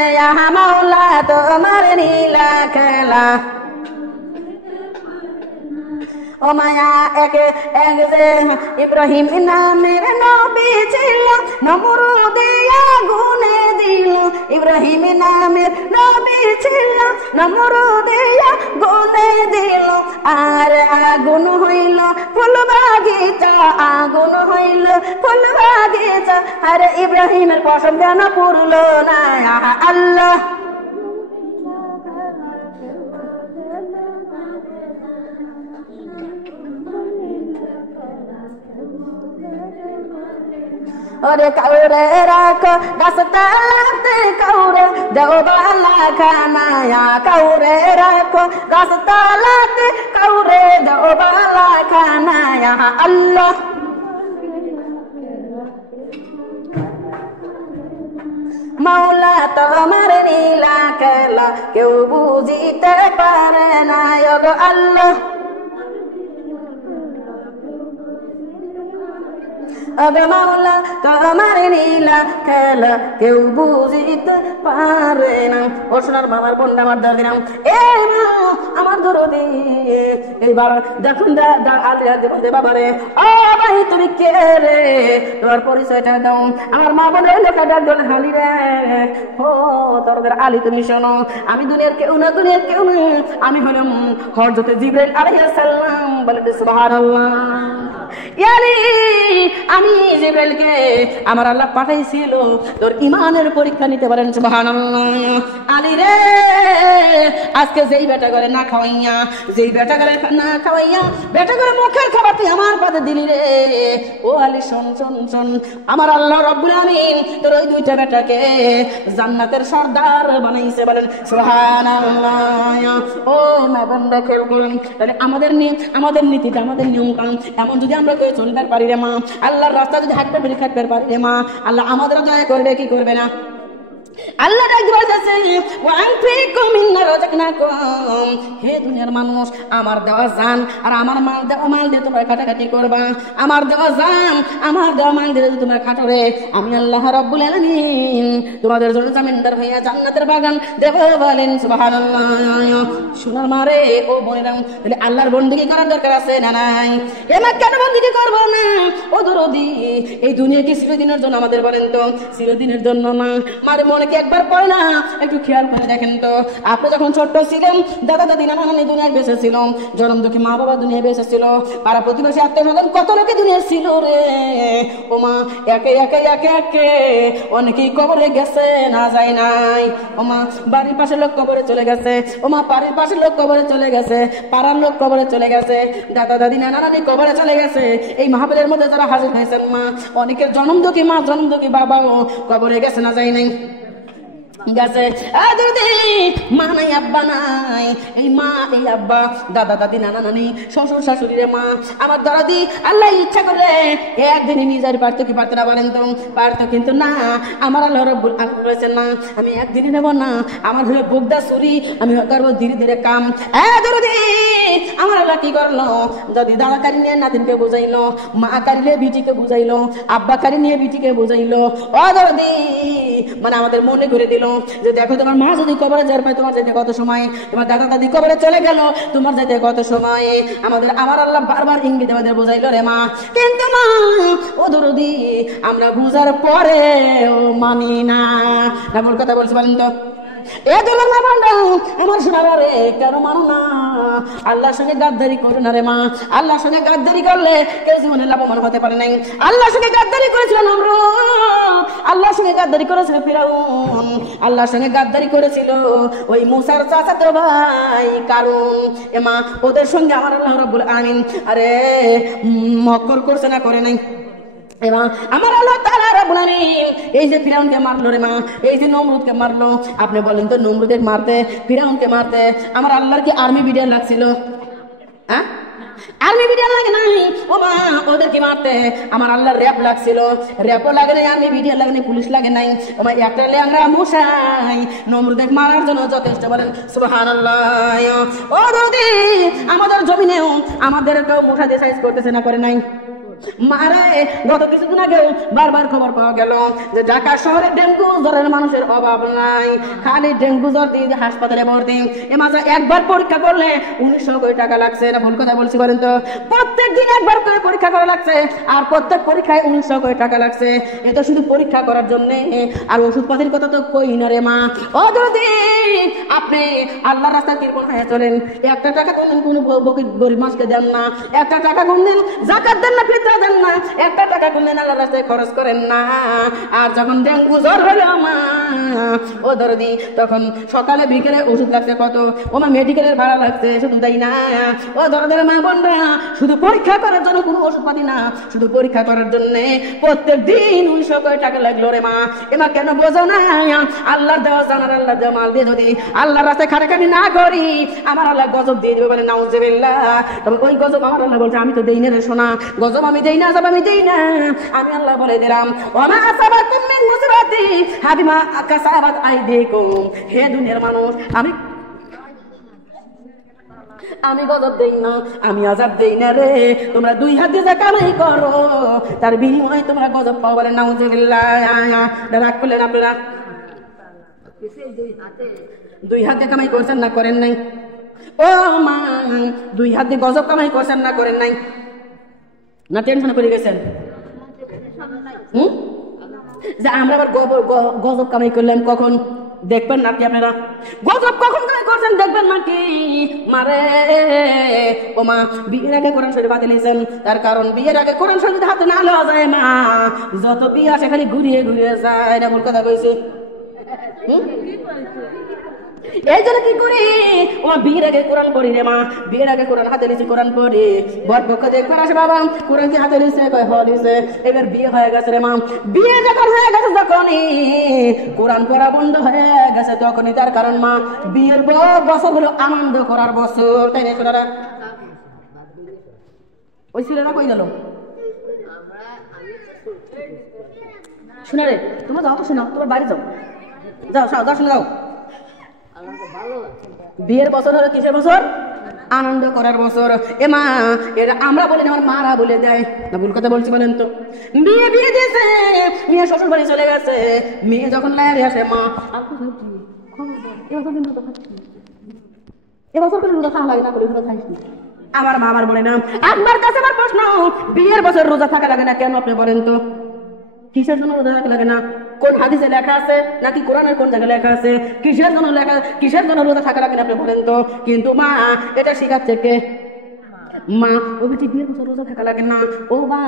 মাওলা তোমার নীলা খেলা ও মায়া এক যে ইব্রাহিম নামের নবী ছিল নমরুদে আগুনে দিল ইব্রাহিম নামের নবী ছিল নমরুদে আগুনে দিল আর আগুন হইল ফুল বাগিচা আগুন হইল ফুল বাগিচা আর ইব্রাহিমের পছন্দ না পুরল না আল্লাহ ও ওরে কাউরে রাখো গাছতলাতে কাউরে দেও বালা খানা কাউরে রাখো গাছতলাতে কাউরে দেও বালা খানা আল্লাহ মাওলা তোমার নীলা খেলা কেউ বুঝিতে পারে না গো আল্লাহ আবে মাওলা তোমার নীলা খেলা কেউ বুঝিতে পারে না ও সোনার বাবার বোনটা আমার দর দিলাম এ মা আমার দরদি এইবার দেখুন দে বাবারে ও ভাই তুমি কে রে তোমার পরিচয়টা দাও আমার মা বলে লেখাটা দল হালি রে ও তোদের আলী তুমি শোনো আমি দুনিয়ার কেউ না আমি হলাম হযরত জিবরাইল আলাইহিস সালাম বলে সুবহানাল্লাহ ইয়ালি আমি জিবরাইলকে আমার আল্লাহ পাঠাইছিল তোর ঈমানের পরীক্ষা নিতে পারেন সুবহানাল্লাহ আলী রে আজকে যেই বেটা করে না খাওয়াইয়া যেই বেটা করে না খাওয়াইয়া বেটা করে মুখের খাবার তুই আমার পাতে দিলি রে ও আলী শোন আমার আল্লাহ রাব্বুল আমিন তোর ওই দুইটা বেটাকে জান্নাতের সর্দার বানাইছে বলেন সুবহানাল্লাহ ও মাবান্দা খেল করুন তাহলে আমাদের নীতিটা আমাদের নিয়ম কানুন এমন যদি আমরা করে চলতে পারি রে মা আল্লাহর রাস্তা যদি হাঁটতে পারি রে মা আল্লাহ আমাদের দয়া করবে কি করবে না আল্লাহ ডাক বলতেছে ওয়ানফিকু মিন্না রাযাকনাকুম হে দুনিয়ার মানুষ আমার দেওয়া জান আর আমার মাল দিয়ে তোমরা কাটাকাটি করবা আমার দেওয়া জান আমার দেওয়া মাল দিয়ে তোমরা খাটোরে আমি আল্লাহ রাব্বুল আলামিন তোমাদের জন্য জামিনদার হইয়া জান্নাতের বাগান দেব বলেন সুবহানাল্লাহ সোনার মারে ও বোনেরা তাহলে আল্লাহর বندگی করার দরকার আছে না নাই এমা কেন বندگی করব না ও দরদি এই দুনিয়া কি চিরদিনের জন্য আমাদের বলেন তো চিরদিনের জন্য না মার মনে কি একবার পড়ে না একটু খেয়াল করে দেখেন তো আপনি যখন ছোট্ট ছিলেন দাদা দাদি নানা নানি দুনিয়ায় বেঁচে ছিল জনম দুঃখী মা বাবা দুনিয়ায় বেঁচে ছিল পাড়া প্রতিবেশী আত্মীয়স্বজন কত লোকে দুনিয়ায় ছিল রে ও মা একে অনেকেই কবরে গেছে না যায় নাই ও মা বাড়ির পাশের লোক কবরে চলে গেছে ও মা বাড়ির পাশের লোক কবরে চলে গেছে পাড়ার লোক কবরে চলে গেছে দাদা দাদি নানা নানি কবরে চলে গেছে এই মাহফিলের মধ্যে যারা হাজির হয়েছেন মা অনেকের জনম দুঃখী মা জনম দুঃখী বাবাও কবরে গেছে না যায় নাই গেছে মা নাই আব্বা নাই এই মা এই আব্বা দাদা দাদি নানা নানি শ্বশুর শাশুড়ি রে মা আমার দাদি আল্লাহ ইচ্ছা করে একদিন নিজের পারতো কি পারতো না বলেন তো পারতো কিন্তু না আমার আল্লাহ রাব্বুল আলামিন বলেছেন না আমি একদিনই নেব না আমার হলো বুকদা ছুরি আমি করবো ধীরে ধীরে কাম দাদি আমার আল্লাহ কি করলো যদি দাদা কারি নিয়ে নাতিনকে বুঝাইলো মা কারিলে বিটিকে বুঝাইলো আব্বা কারি নিয়ে বিটিকে বুঝাইলো ও দাদি মানে আমাদের মনে করে দিল যে দেখো তোমার মা যদি কবরে যার পায় তোমার যাইতে কত সময় তোমার দাদা দাদি কবরে চলে গেল তোমার যাইতে কত সময় আমার আল্লাহ বারবার ইঙ্গিত আমাদের বুঝাইলো রে মা কিন্তু মা ও দরদি আমরা বুঝার পরে মানি না আমার কথা বলছি বলেন তো আমার শোনারে কেন মানো না আল্লাহর সঙ্গে গাদ্দারি করো না রে মা আল্লাহর সঙ্গে গাদ্দারি করলে কেউ জীবনে লাভবান হতে পারে নাই আল্লাহর সঙ্গে গাদ্দারি করেছিল নমরুদ আল্লাহর সঙ্গে গাদ্দারি করেছিল ফিরাউন আল্লাহর সঙ্গে গাদ্দারি করেছিল ওই মুসার চাচাতো ভাই কারুন এমা ওদের সঙ্গে আমার আল্লাহ রাব্বুল আলামিন আরে মক্কর করছে না করে নাই এবং আমার আল্লাহ তাআলা রাব্বুল আলামিন এই যে ফিরাউনকে মারলো রে মা এই যে নমরুদকে মারলো আপনি বলেন তো নমরুদকে মারতে ফিরাউনকে মারতে আমার আল্লাহর কি আর্মি বিডিআর লাগছিল হ্যাঁ আর্মি বিডিআর লাগে নাই ও মা ওদেরকে মারতে আমার আল্লাহর র‍্যাব লাগছিল র‍্যাবও লাগে নাই আর্মি বিডিআর লাগে নাই পুলিশ লাগে নাই ও মা একটা ল্যাংড়া মশাই নমরুদকে মারার জন্য যথেষ্ট বলেন সুবহানাল্লাহ ও দাদি আমাদের জমিনেও আমাদেরকেও মুঠা দিয়ে সাইজ করতেছে না করে নাই মারে গত কিছুদিন আগে বারবার খবর পাওয়া গেল যে ঢাকা শহরে ডেঙ্গু জ্বরের মানুষের অভাব নাই খালি ডেঙ্গু জ্বর দিয়ে হাসপাতালে ভর্তি এ মাঝে একবার পরীক্ষা করলে 1900 কোটি টাকা লাগছে না ভুল কথা বলছি বলেন তো প্রত্যেক দিন একবার করে পরীক্ষা করা লাগছে আর প্রত্যেক পরীক্ষায় 1900 কোটি টাকা লাগছে এটা শুধু পরীক্ষা করার জন্য আর ওষুধপাতির কথা তো কই না রে মা ও যদি আপনি আল্লাহর রাস্তায় কিরকম হয়ে চলেন একটা টাকা কোন গরিব মানুষকে দেন না একটা টাকা কোন দেন যাকাত দেন না দেন না একটা টাকা কোন দিন আল্লাহর রাস্তায় খরচ করেন না আর যখন ডেঙ্গু জ্বর হলো আমার ও দরদি তখন সকালে বিকেলে ওষুধ লাগছে কত, ও মা মেডিকেলের ভাড়া লাগছে, শুধু তাই না ও দরদের মা বোনরা, শুধু পরীক্ষা করার জন্য কোনো ওষুধপাতি না, শুধু পরীক্ষা করার জন্য প্রত্যেক দিন 900 টাকা লাগলো রে মা। এমা কেন বোঝো না, আল্লাহ দেওয়া জানার আল্লাহ দেওয়া মাল দিয়ে যদি আল্লাহর রাস্তায় খাটাখাটি না করি আমার আল্লাহ গজব দিয়ে দেবে, বলে নাউজুবিল্লাহ। তবে ওই গজব আমার আল্লাহ বলছে আমি তো দেই না রে সোনা, গজব আমি দেই না, আযাব আমি দেই না। আমি আল্লাহ বলে দিলাম ওমা আসাবাকুম মিন মুসিবাতি হাবিমা কাসাবাত আইদিকুম, হে দুনিয়ার মানুষ আমি গজব দেই না, আমি আযাব দেই না রে। তোমরা 2 হাত দিয়ে যা কামাই করো তার বিনিময়ে তোমরা গজব পাও, বলে নাউজুবিল্লাহ। রাগ করলেন আপনারা? 2 হাত দিয়ে কামাই করছেন না করেন নাই? ও মা 2 হাত দিয়ে গজব কামাই করছেন না করেন নাই? না টেনশন করে গেছেন? যে আমরা আবার গজব কামাই করলাম কখন দেখবেন নাকি আপনারা? গজব কখন কামাই করছেন দেখবেন নাকি? মারে ও মা বিয়ের আগে কোরআন শরীফ হাতে নিয়েছেন, তার কারণ বিয়ের আগে কোরআন শরীফ হাতে না লওয়া যায় মা, যত বিয়ে আসে খালি ঘুরিয়ে ঘুরিয়ে যায়। এটা ভুল কথা কইছি? এই জন্য কি করি ও বিয়ের আগে কোরআন পড়ি রে মা, বিয়ের আগে কোরআন হাতে নিয়েছি, কোরআন পড়ি। বর পক্ষ দেখবার আসে বাবা কোরআন কি হাতে নিয়েছে, কয় হয়েছে। এবার বিয়ে হয়ে গেছে রে মা, বিয়ে যখন হয়ে গেছে তখনই কোরআন পড়া বন্ধ হয়ে গেছে তখনই। তার কারণ মা বিয়ের বছর হলো আনন্দ করার বছর, তাই না শোনারা? ওই ছেলেরা কই গেল? শোনা রে তোমরা যাও তো, শোনাও তোমার বাড়ি যাও, যাও যাও শুনে যাও। বিয়ের বছর হলো কিসের বছর? আনন্দ করার বছর। এ মা এটা আমরা বলি না, আমার মারা বলে দেয় না? ভুল কথা বলছি বলেন তো? বিয়ে দিয়েছে, মেয়ে শ্বশুর বাড়ি চলে গেছে, মেয়ে যখন লাইরে আসে মা এবছর করে রোজা থাকা লাগে না, বলে রোজা খাইছি। আমার মা আবার বলে না, আপনার কাছে আমার প্রশ্ন, বিয়ের বছর রোজা থাকা লাগে না কেন আপনি বলেন তো? কিসের জন্য রোজা রাখা লাগে না? কোন হাদিসে লেখা আছে নাকি কোরআনের কোন জায়গায় লেখা আছে কিসের জন্য কিসের জন্য রোজা থাকা লাগে না আপনি বলেন তো? কিন্তু মা এটা শিখাচ্ছে কে? মা ও বেটি বিয়ের বছর রোজা থাকা লাগে না, ও মা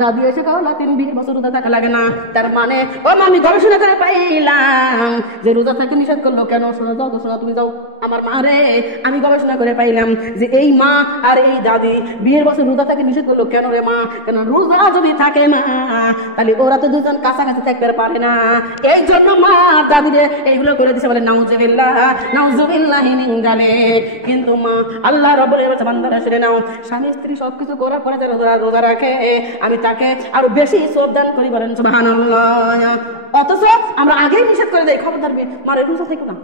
দাদি এসে কাউলা 3 বিয়ের বছর রোজা থাকা লাগে না। তার মানে ও মা আমি গবেষণা করে পাইলাম যে রোজা থাকতে নিষেধ করলো কেন। শোনা যাও, শোনা তুমি যাও। আমার মা রে আমি গবেষণা করে পাইলাম যে এই মা আর এই দাদি বিয়ের বছর রোজা থাকতে নিষেধ করলো কেন রে মা? কেন রোজা যদি থাকে মা তাহলে ওরা তো দুজন কাছাকাছি থাকতে পারে না, এই জন্য মা দাদি রে এইগুলো করে দিছে, বলে নাউজুবিল্লাহ নাউজুবিল্লাহি মিন যালিক। কিন্তু মা আল্লাহ রাব্বুল ইজ্জত বান্দারা শুনে নাও, স্বামী স্ত্রী সবকিছু করার পরে রোজা রাখে আমি তাকে আরো বেশি সওয়াব দান করি, বলেন সুবহানাল্লাহ। অথচ আমরা আগেই নিষেধ করে দেই, খবরদার মারে রোজা থেকো না।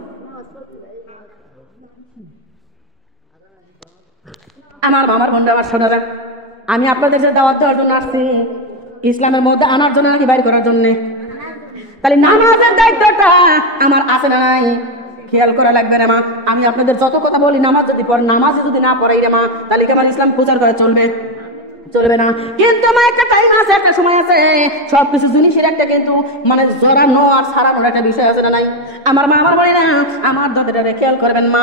আমার বোনরা আমার সোনারা, আমি আপনাদের সাথে দাওয়াত দেওয়ার জন্য আসছি, ইসলামের মধ্যে আনার জন্য নাকি বাইর করার জন্য? তাহলে নামাজের দায়িত্বটা আমার আছে না নাই? খেয়াল করা লাগবে রে মা। আমি আপনাদের যত কথা বলি নামাজ যদি না পড়াই রে মা তাহলে কি আমার ইসলাম প্রচার করা চলবে না? কিন্তু আমার একটা টাইম আছে, একটা সময় আছে, সবকিছু জিনিসের একটা কিন্তু মানে জড়ানো আর ছাড়ানোর একটা বিষয় আছে না নাই? আমার মা আমার বলে না, আমার দাদারে খেয়াল করবেন মা।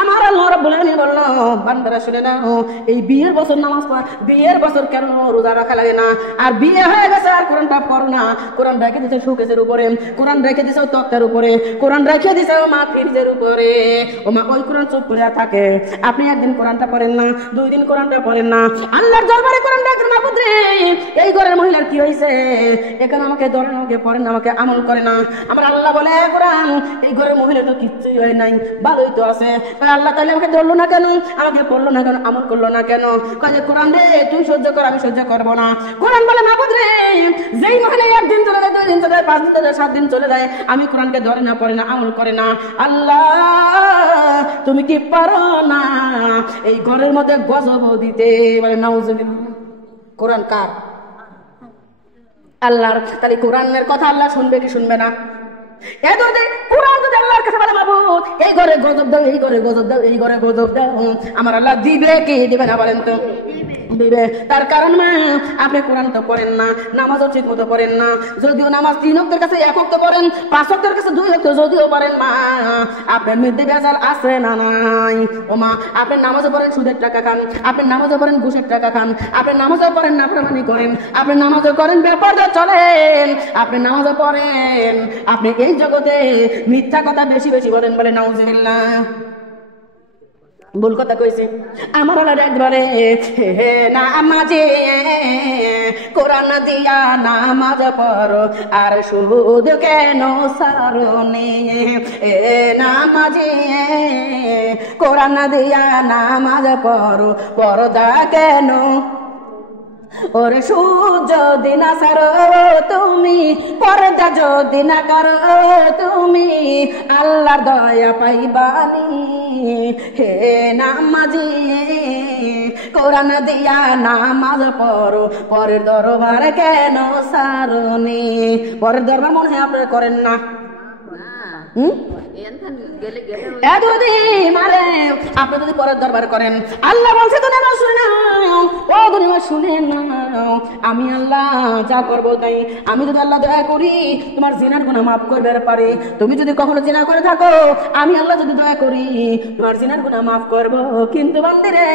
আমার আল্লাহ রাব্বুল আলামিন বলল বান্দারা শুনে নাও, এই বিয়ের বছর নামাজ পড়া, বিয়ের বছর কেন রোজা রাখা লাগে না? আর বিয়ে হয়ে গেছে আর কোরআনটা পড়ো না। কোরআন রেখে দিছে শোকেসের উপরে, কোরআন রেখে দিছে তক্তার উপরে, কোরআন রেখে দিছে মা ফ্রিজের উপরে। ও মা ওই কোরআন চুপ করে থাকে, আপনি একদিন কোরআনটা পড়েন না, 2 দিন কোরআনটা পড়েন না, আল্লাহর দরবারে কোরআন রাখেন না। পুত্রে এই ঘরের মহিলার কি হয়েছে? এখানে আমাকে ধরেন, আমাকে পড়েন না, আমাকে আমল করে না। আমার আল্লাহ বলে কোরআন এই ঘরের মহিলা তো কিচ্ছুই হয় নাই, ভালোই তো আছে। আল্লাহ তাহলে আমাকে ধরলো না কেন, আমাকে পড়লো না কেন, আমল করলো না কেন? কয়ে কোরআন রে তুই সহ্য কর, আমি সহ্য করবো না। কোরআন বলে না পুত্রে, যেই মহিলা 1 দিন চলে যায়, 2 দিন চলে যায়, 5 দিন চলে যায়, 7 দিন চলে যায়, আমি কোরআনকে ধরে না, পড়ে না, আমল করে না। আল্লাহ তুমি কি পারো না এই ঘরের মধ্যে গজব দিতে? বলে নাউজুবিল্লাহ। কোরআন কার? আল্লাহর। তাহলে কোরআনের কথা আল্লাহ শুনবে কি শুনবে না? কোরআন যদি আল্লাহর কাছে বলে মাবুদ এই ঘরে গজব দাও, এই ঘরে গজব দাও, এই ঘরে গজব দাও, আমার আল্লাহ দিবে কি দিবে না বলেন তো? দিবে। তার কারণ মা আপনি কোরআন তো পড়েন না, নামাজও ঠিক মতো পড়েন না। যদিও নামাজ 3 ওয়াক্তের কাছে 1 ওয়াক্ত পড়েন, 5 ওয়াক্তের কাছে 2 ওয়াক্ত যদিও পড়েন মা, আপনার মধ্যে ভেজাল আছে না নাই? ও মা, আপনি নামাজও পড়েন সুদের টাকা খান, আপনি নামাজও পড়েন ঘুষের টাকা খান, আপনি নামাজও পড়েন নাফরমানি করেন, আপনি নামাজও করেন বেপরদা চলেন, আপনি নামাজও পড়েন, আপনি এই জগতে মিথ্যা কথা বেশি বেশি বলেন বলে নাউজুবিল্লাহ। ভুল কথা কইছি। আমার হলো একবারে হে নামাজে কোরআন দিয়া নামাজ পড়ো আর সুদ কেন সারনে, হে নামাজে কোরআন দিয়া নামাজ পড়ো পর্দা কেন, ওরে সুদ যদি না সারো তুমি, পর্দা যদি না করো তুমি, আল্লাহর দয়া পাইবানি। হে নামাজি কোরআন দিয়া নামাজ পড়ো পরের দরবার কেন সারনি? পরের দরবার মনে হয় আপনারা করেন না। আপনি যদি পরের দরবার করেন, আল্লাহ বলছে শুনে নাও, আমি আল্লাহ যা করবো তাই। আমি যদি আল্লাহ দয়া করি তোমার জিনার গুনাহ মাফ করবে পারি। তুমি যদি কখনো জিনা করে থাকো, আমি আল্লাহ যদি দয়া করি তোমার জিনার গুনাহ মাফ করবো। কিন্তু বান্দিরে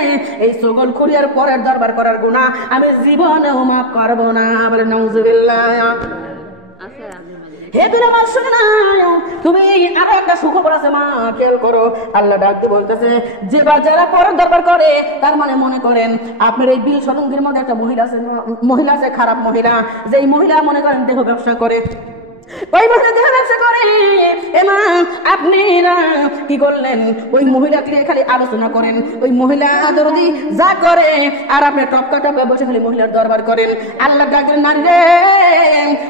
এই সকল খুরিয়ার পরের দরবার করার গুনাহ আমি জীবনেও মাফ করবো না। বলে নাউজুবিল্লাহ। হে দুনিয়া শুনে নাও, তুমি আরো একটা সুখবর আছে মা, খেয়াল করো। আল্লাহ ডাকতে বলতেছে যে যারা পরের দরবার করে, তার মানে মনে করেন আপনার এই বিল সলঙ্গির মধ্যে একটা মহিলা আছে খারাপ মহিলা, যেই মহিলা মনে করেন দেহ ব্যবসা করে, ওই মহিলা দেহ ব্যবসা করে। এমা আপনারা কি করলেন, ওই মহিলাকে খালি আলোচনা করেন, ওই মহিলা যদি যা করে আর আপনি টপকা টপকা বসে খালি মহিলার দরবার করেন। আল্লাহ ডাকলেন নারী রে,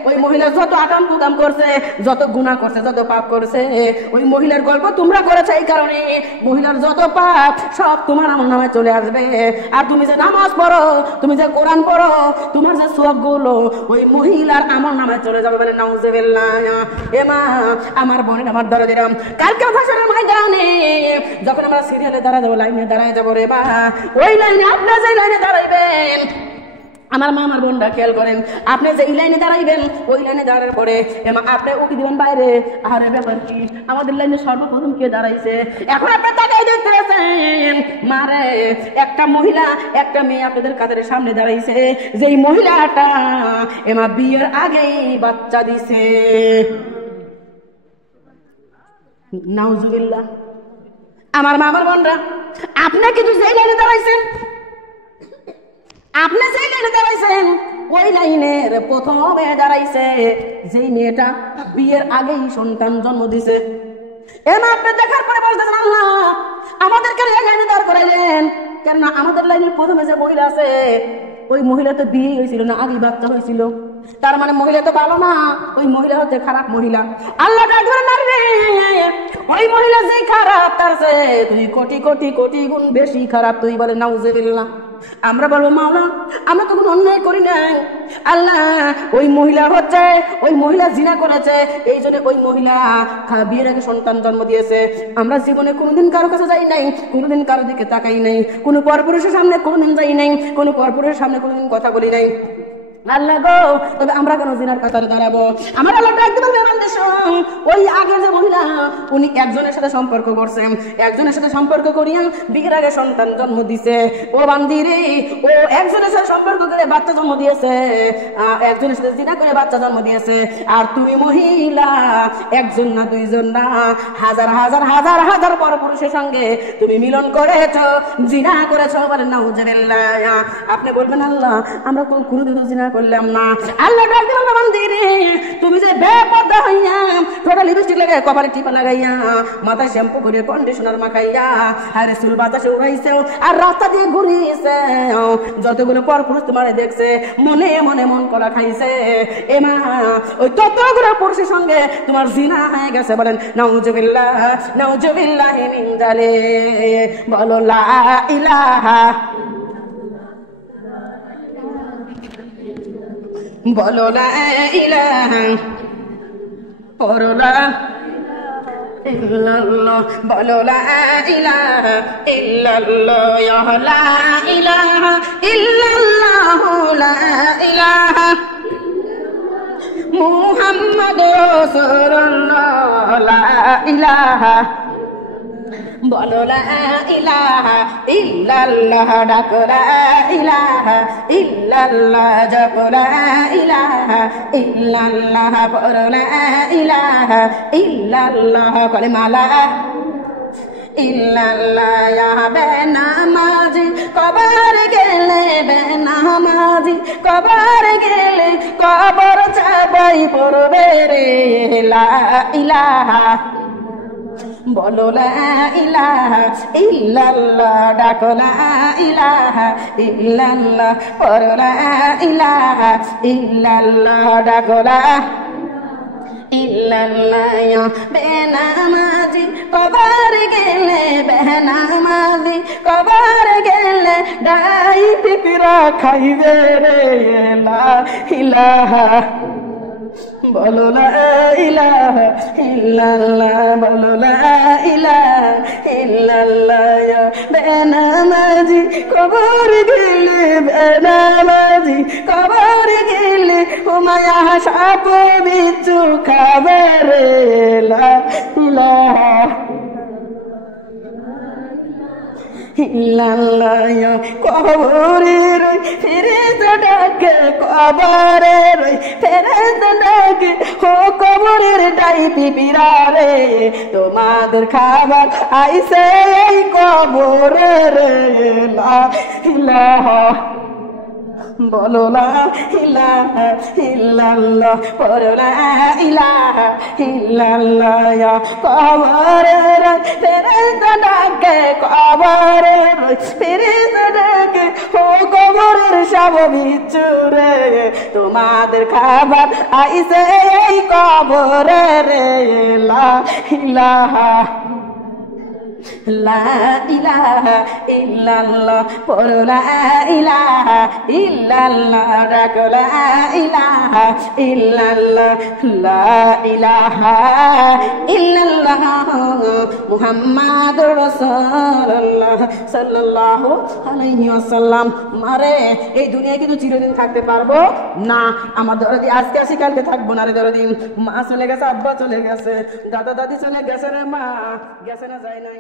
ওই মহিলা যত আকাম কুকাম করছে, যত গুনাহ করছে, যত পাপ করছে, ওই মহিলার গল্প তোমরা করেছো। এই কারণে মহিলার যত পাপ সব তোমার আমার নামে চলে আসবে। আর তুমি যে নামাজ পড়ো, তুমি যে কোরআন পড়ো, তোমার যে সওয়াব গুলো ওই মহিলার আমার নামে চলে যাবে। বলে নাউজুবিল্লাহ। এমা আমার বোনের আমার ধরে দিলাম, কালকে ভাষণের ময়দানে যখন আমরা সিরিয়ালে দাঁড়া যাবো, লাইনে দাঁড়ায় যাবো রে বা, ওই লাইনে আপনি যে লাইনে দাঁড়াইবেন, আমার মা আমার বোনরা খেয়াল করেন, আপনি যে লাইনে দাঁড়াইবেন, ওই লাইনে দাঁড়ার পরে এমা আপনি উকি দিবেন বাইরে। আরে ব্যাপার কি, আমাদের লাইনে সর্বপ্রথম কে দাঁড়াইছে? এখন আপনি তাকাই দেখতেছেন মারে, একটা মহিলা একটা মেয়ে আপনাদের কাদের সামনে দাঁড়াইছে, যেই মহিলাটা এমা বিয়ের আগেই বাচ্চা দিছে। নাউজুবিল্লাহ। আমার মা আমার বোনরা, আপনি কিন্তু যেই লাইনে দাঁড়াইছেন, আপনি যেই লাইনে দাঁড়াইছেন, ওই লাইনের প্রথমে দাঁড়াইছে যেই মেয়েটা বিয়ের আগেই সন্তান জন্ম দিছে। আপনি দেখার পরে বলতেছেন আল্লাহ আমাদেরকে এই লাইনে দাঁড় করাইলেন কেন? আমাদের লাইনের প্রথমে যে মহিলা আছে, ওই মহিলা তো বিয়ে হয়েছিল না, আগে বাচ্চা হয়েছিল। তার মানে মহিলা তো ভালো না, ওই মহিলা হচ্ছে খারাপ মহিলা। আল্লাহ ওই মহিলা যে খারাপ, তার তুই কোটি কোটি কোটি গুণ বেশি খারাপ তুই। বলে নাউজুবিল্লাহ। আমরা বলবো মাওলা আমরা তো কোনো অন্যায় করি নাই। আল্লাহ ওই মহিলা হচ্ছে, ওই মহিলা জিনা করেছে, এই জন্য ওই মহিলা বিয়ের আগে সন্তান জন্ম দিয়েছে। আমরা জীবনে কোনোদিন কারো কাছে যাই নাই, কোনোদিন কারো দিকে তাকাই নাই, কোনো পরপুরুষের সামনে কোনোদিন যাই নাই, কোনো পরপুরুষের সামনে কোনোদিন কথা বলি নাই। আল্লাহ গো, তবে আমরা কেন জিনার কাতারে দাঁড়াবো? আমার আল্লাহ ডাকতে বলবে ওই আগে যে মহিলা, উনি একজনের সাথে সম্পর্ক করছেন, একজনের সাথে সম্পর্ক করিয়া বিয়ের আগে সন্তান জন্ম দিছে। ও বান্দিরে, ও একজনের সাথে সম্পর্ক করে বাচ্চা জন্ম দিয়েছে, একজনের সাথে জিনা করে বাচ্চা জন্ম দিয়েছে। আর তুমি মহিলা একজন না, দুইজন না, হাজার হাজার হাজার হাজার পরপুরুষের সঙ্গে তুমি মিলন করেছো, জিনা করেছো। বলে নাউজুবিল্লাহ। আপনি বলবেন আল্লাহ আমরা কোনোদিনও জিনা করলাম না। আল্লাহ ডাকতে বলবে বান্দিরে, তুমি যে বেপরদা হইয়া ঠোঁটে লিপস্টিক লাগাই, কপালে টিপা লাগাইয়া, মাথায় শ্যাম্পু করে কন্ডিশনার মাখাইয়া, আরে চুল বাতাসে উড়াইছে আর রাস্তা দিয়ে ঘুরিয়েছে, যতগুলো পরপুরুষ তোমার দেখছে মনে মনে মন করা খাইছে। এমা ওই ততগুলো পুরুষের সঙ্গে তোমার জিনা হয়ে গেছে। বলেন নাউজুবিল্লাহ, নাউজুবিল্লাহ মিন যালিক। বলো লা ইলাহা, বলো লা ইলাহা, পড়ো লা ইল্লাল্লাহ বলো লা ইলাহা ইল্লাল্লাহ ইয়া লা ইলাহা ইল্লাল্লাহ লা ইলাহা মুহাম্মাদুর রাসূলুল্লাহ লা ইলাহা বলো লা ইলাহা ইল্লাল্লাহ ডাকো লা ইলাহা ইল্লাল্লাহ জপো লা ইলাহা ইল্লাল্লাহ পড়ো লা ইলাহা ইল্লাল্লাহ কলিমা লা ইল্লাল্লাহ ইয়া বেনামাজি কবর গেলে বেনামাজি কবর গেলে কবর চাবাই পড়বে রে লা ইলাহা বলো লা ইলাহা ইল্লাল্লাহ ডাকো লা ইলাহা ইল্লাল্লাহ পড়ো লা ইলাহা ইল্লাল্লাহ ডাকো লা ইল্লাল্লাহ ইয়া বেনামাজি কবর গেলে বেনামাজি কবর গেলে ডাই পিকরা খাইবে রে লা ইলাহা বলো লা ইলাহা ইল্লাল্লাহ বলো লা ইলাহা ইল্লাল্লাহ ইয়া বেনামাজি কবর গেলে বেনামাজি কবর গেলে হুমায়া সাপ বিচ্ছু খাবে রে লা ইলাহা ইল্লাল্লাহ ইয়া কবরের ফেরেশতা ডাকে কবরের ফেরেশতা ডাকে ও কবরের ডাই পিপিরা রে তোমাদের খাবার আইছে এই কবরে রে লা ইলাহা বলো লা ইলাহা ইল্লাল্লাহ পড়ো লা ইলাহা ইল্লাল্লাহ ইয়া কবরের ফেরেশতা ডাকে কবরের ফেরেশতা ডাকে ও কবরের সব বিচ্ছু রে তোমাদের খাবার আইছে এই কবরে রে লা ইলাহা লা ইলাহা ইল্লাল্লাহ পড়ো লা ইলাহা ইল্লাল্লাহ ডাকো লা ইলাহা ইল্লাল্লাহ লা ইলাহা ইল্লাল্লাহ মুহাম্মাদুর রাসূলুল্লাহ সাল্লাল্লাহু আলাইহি ওয়াসাল্লাম। মারে এই দুনিয়ায় কিন্তু চিরদিন থাকতে পারবো না। আমার দরদি আজকে আসি কালকে থাকবো না রে দরদি। মা চলে গেছে, আব্বা চলে গেছে, দাদা দাদি চলে গেছে রে, মা গেছে না যায় নাই।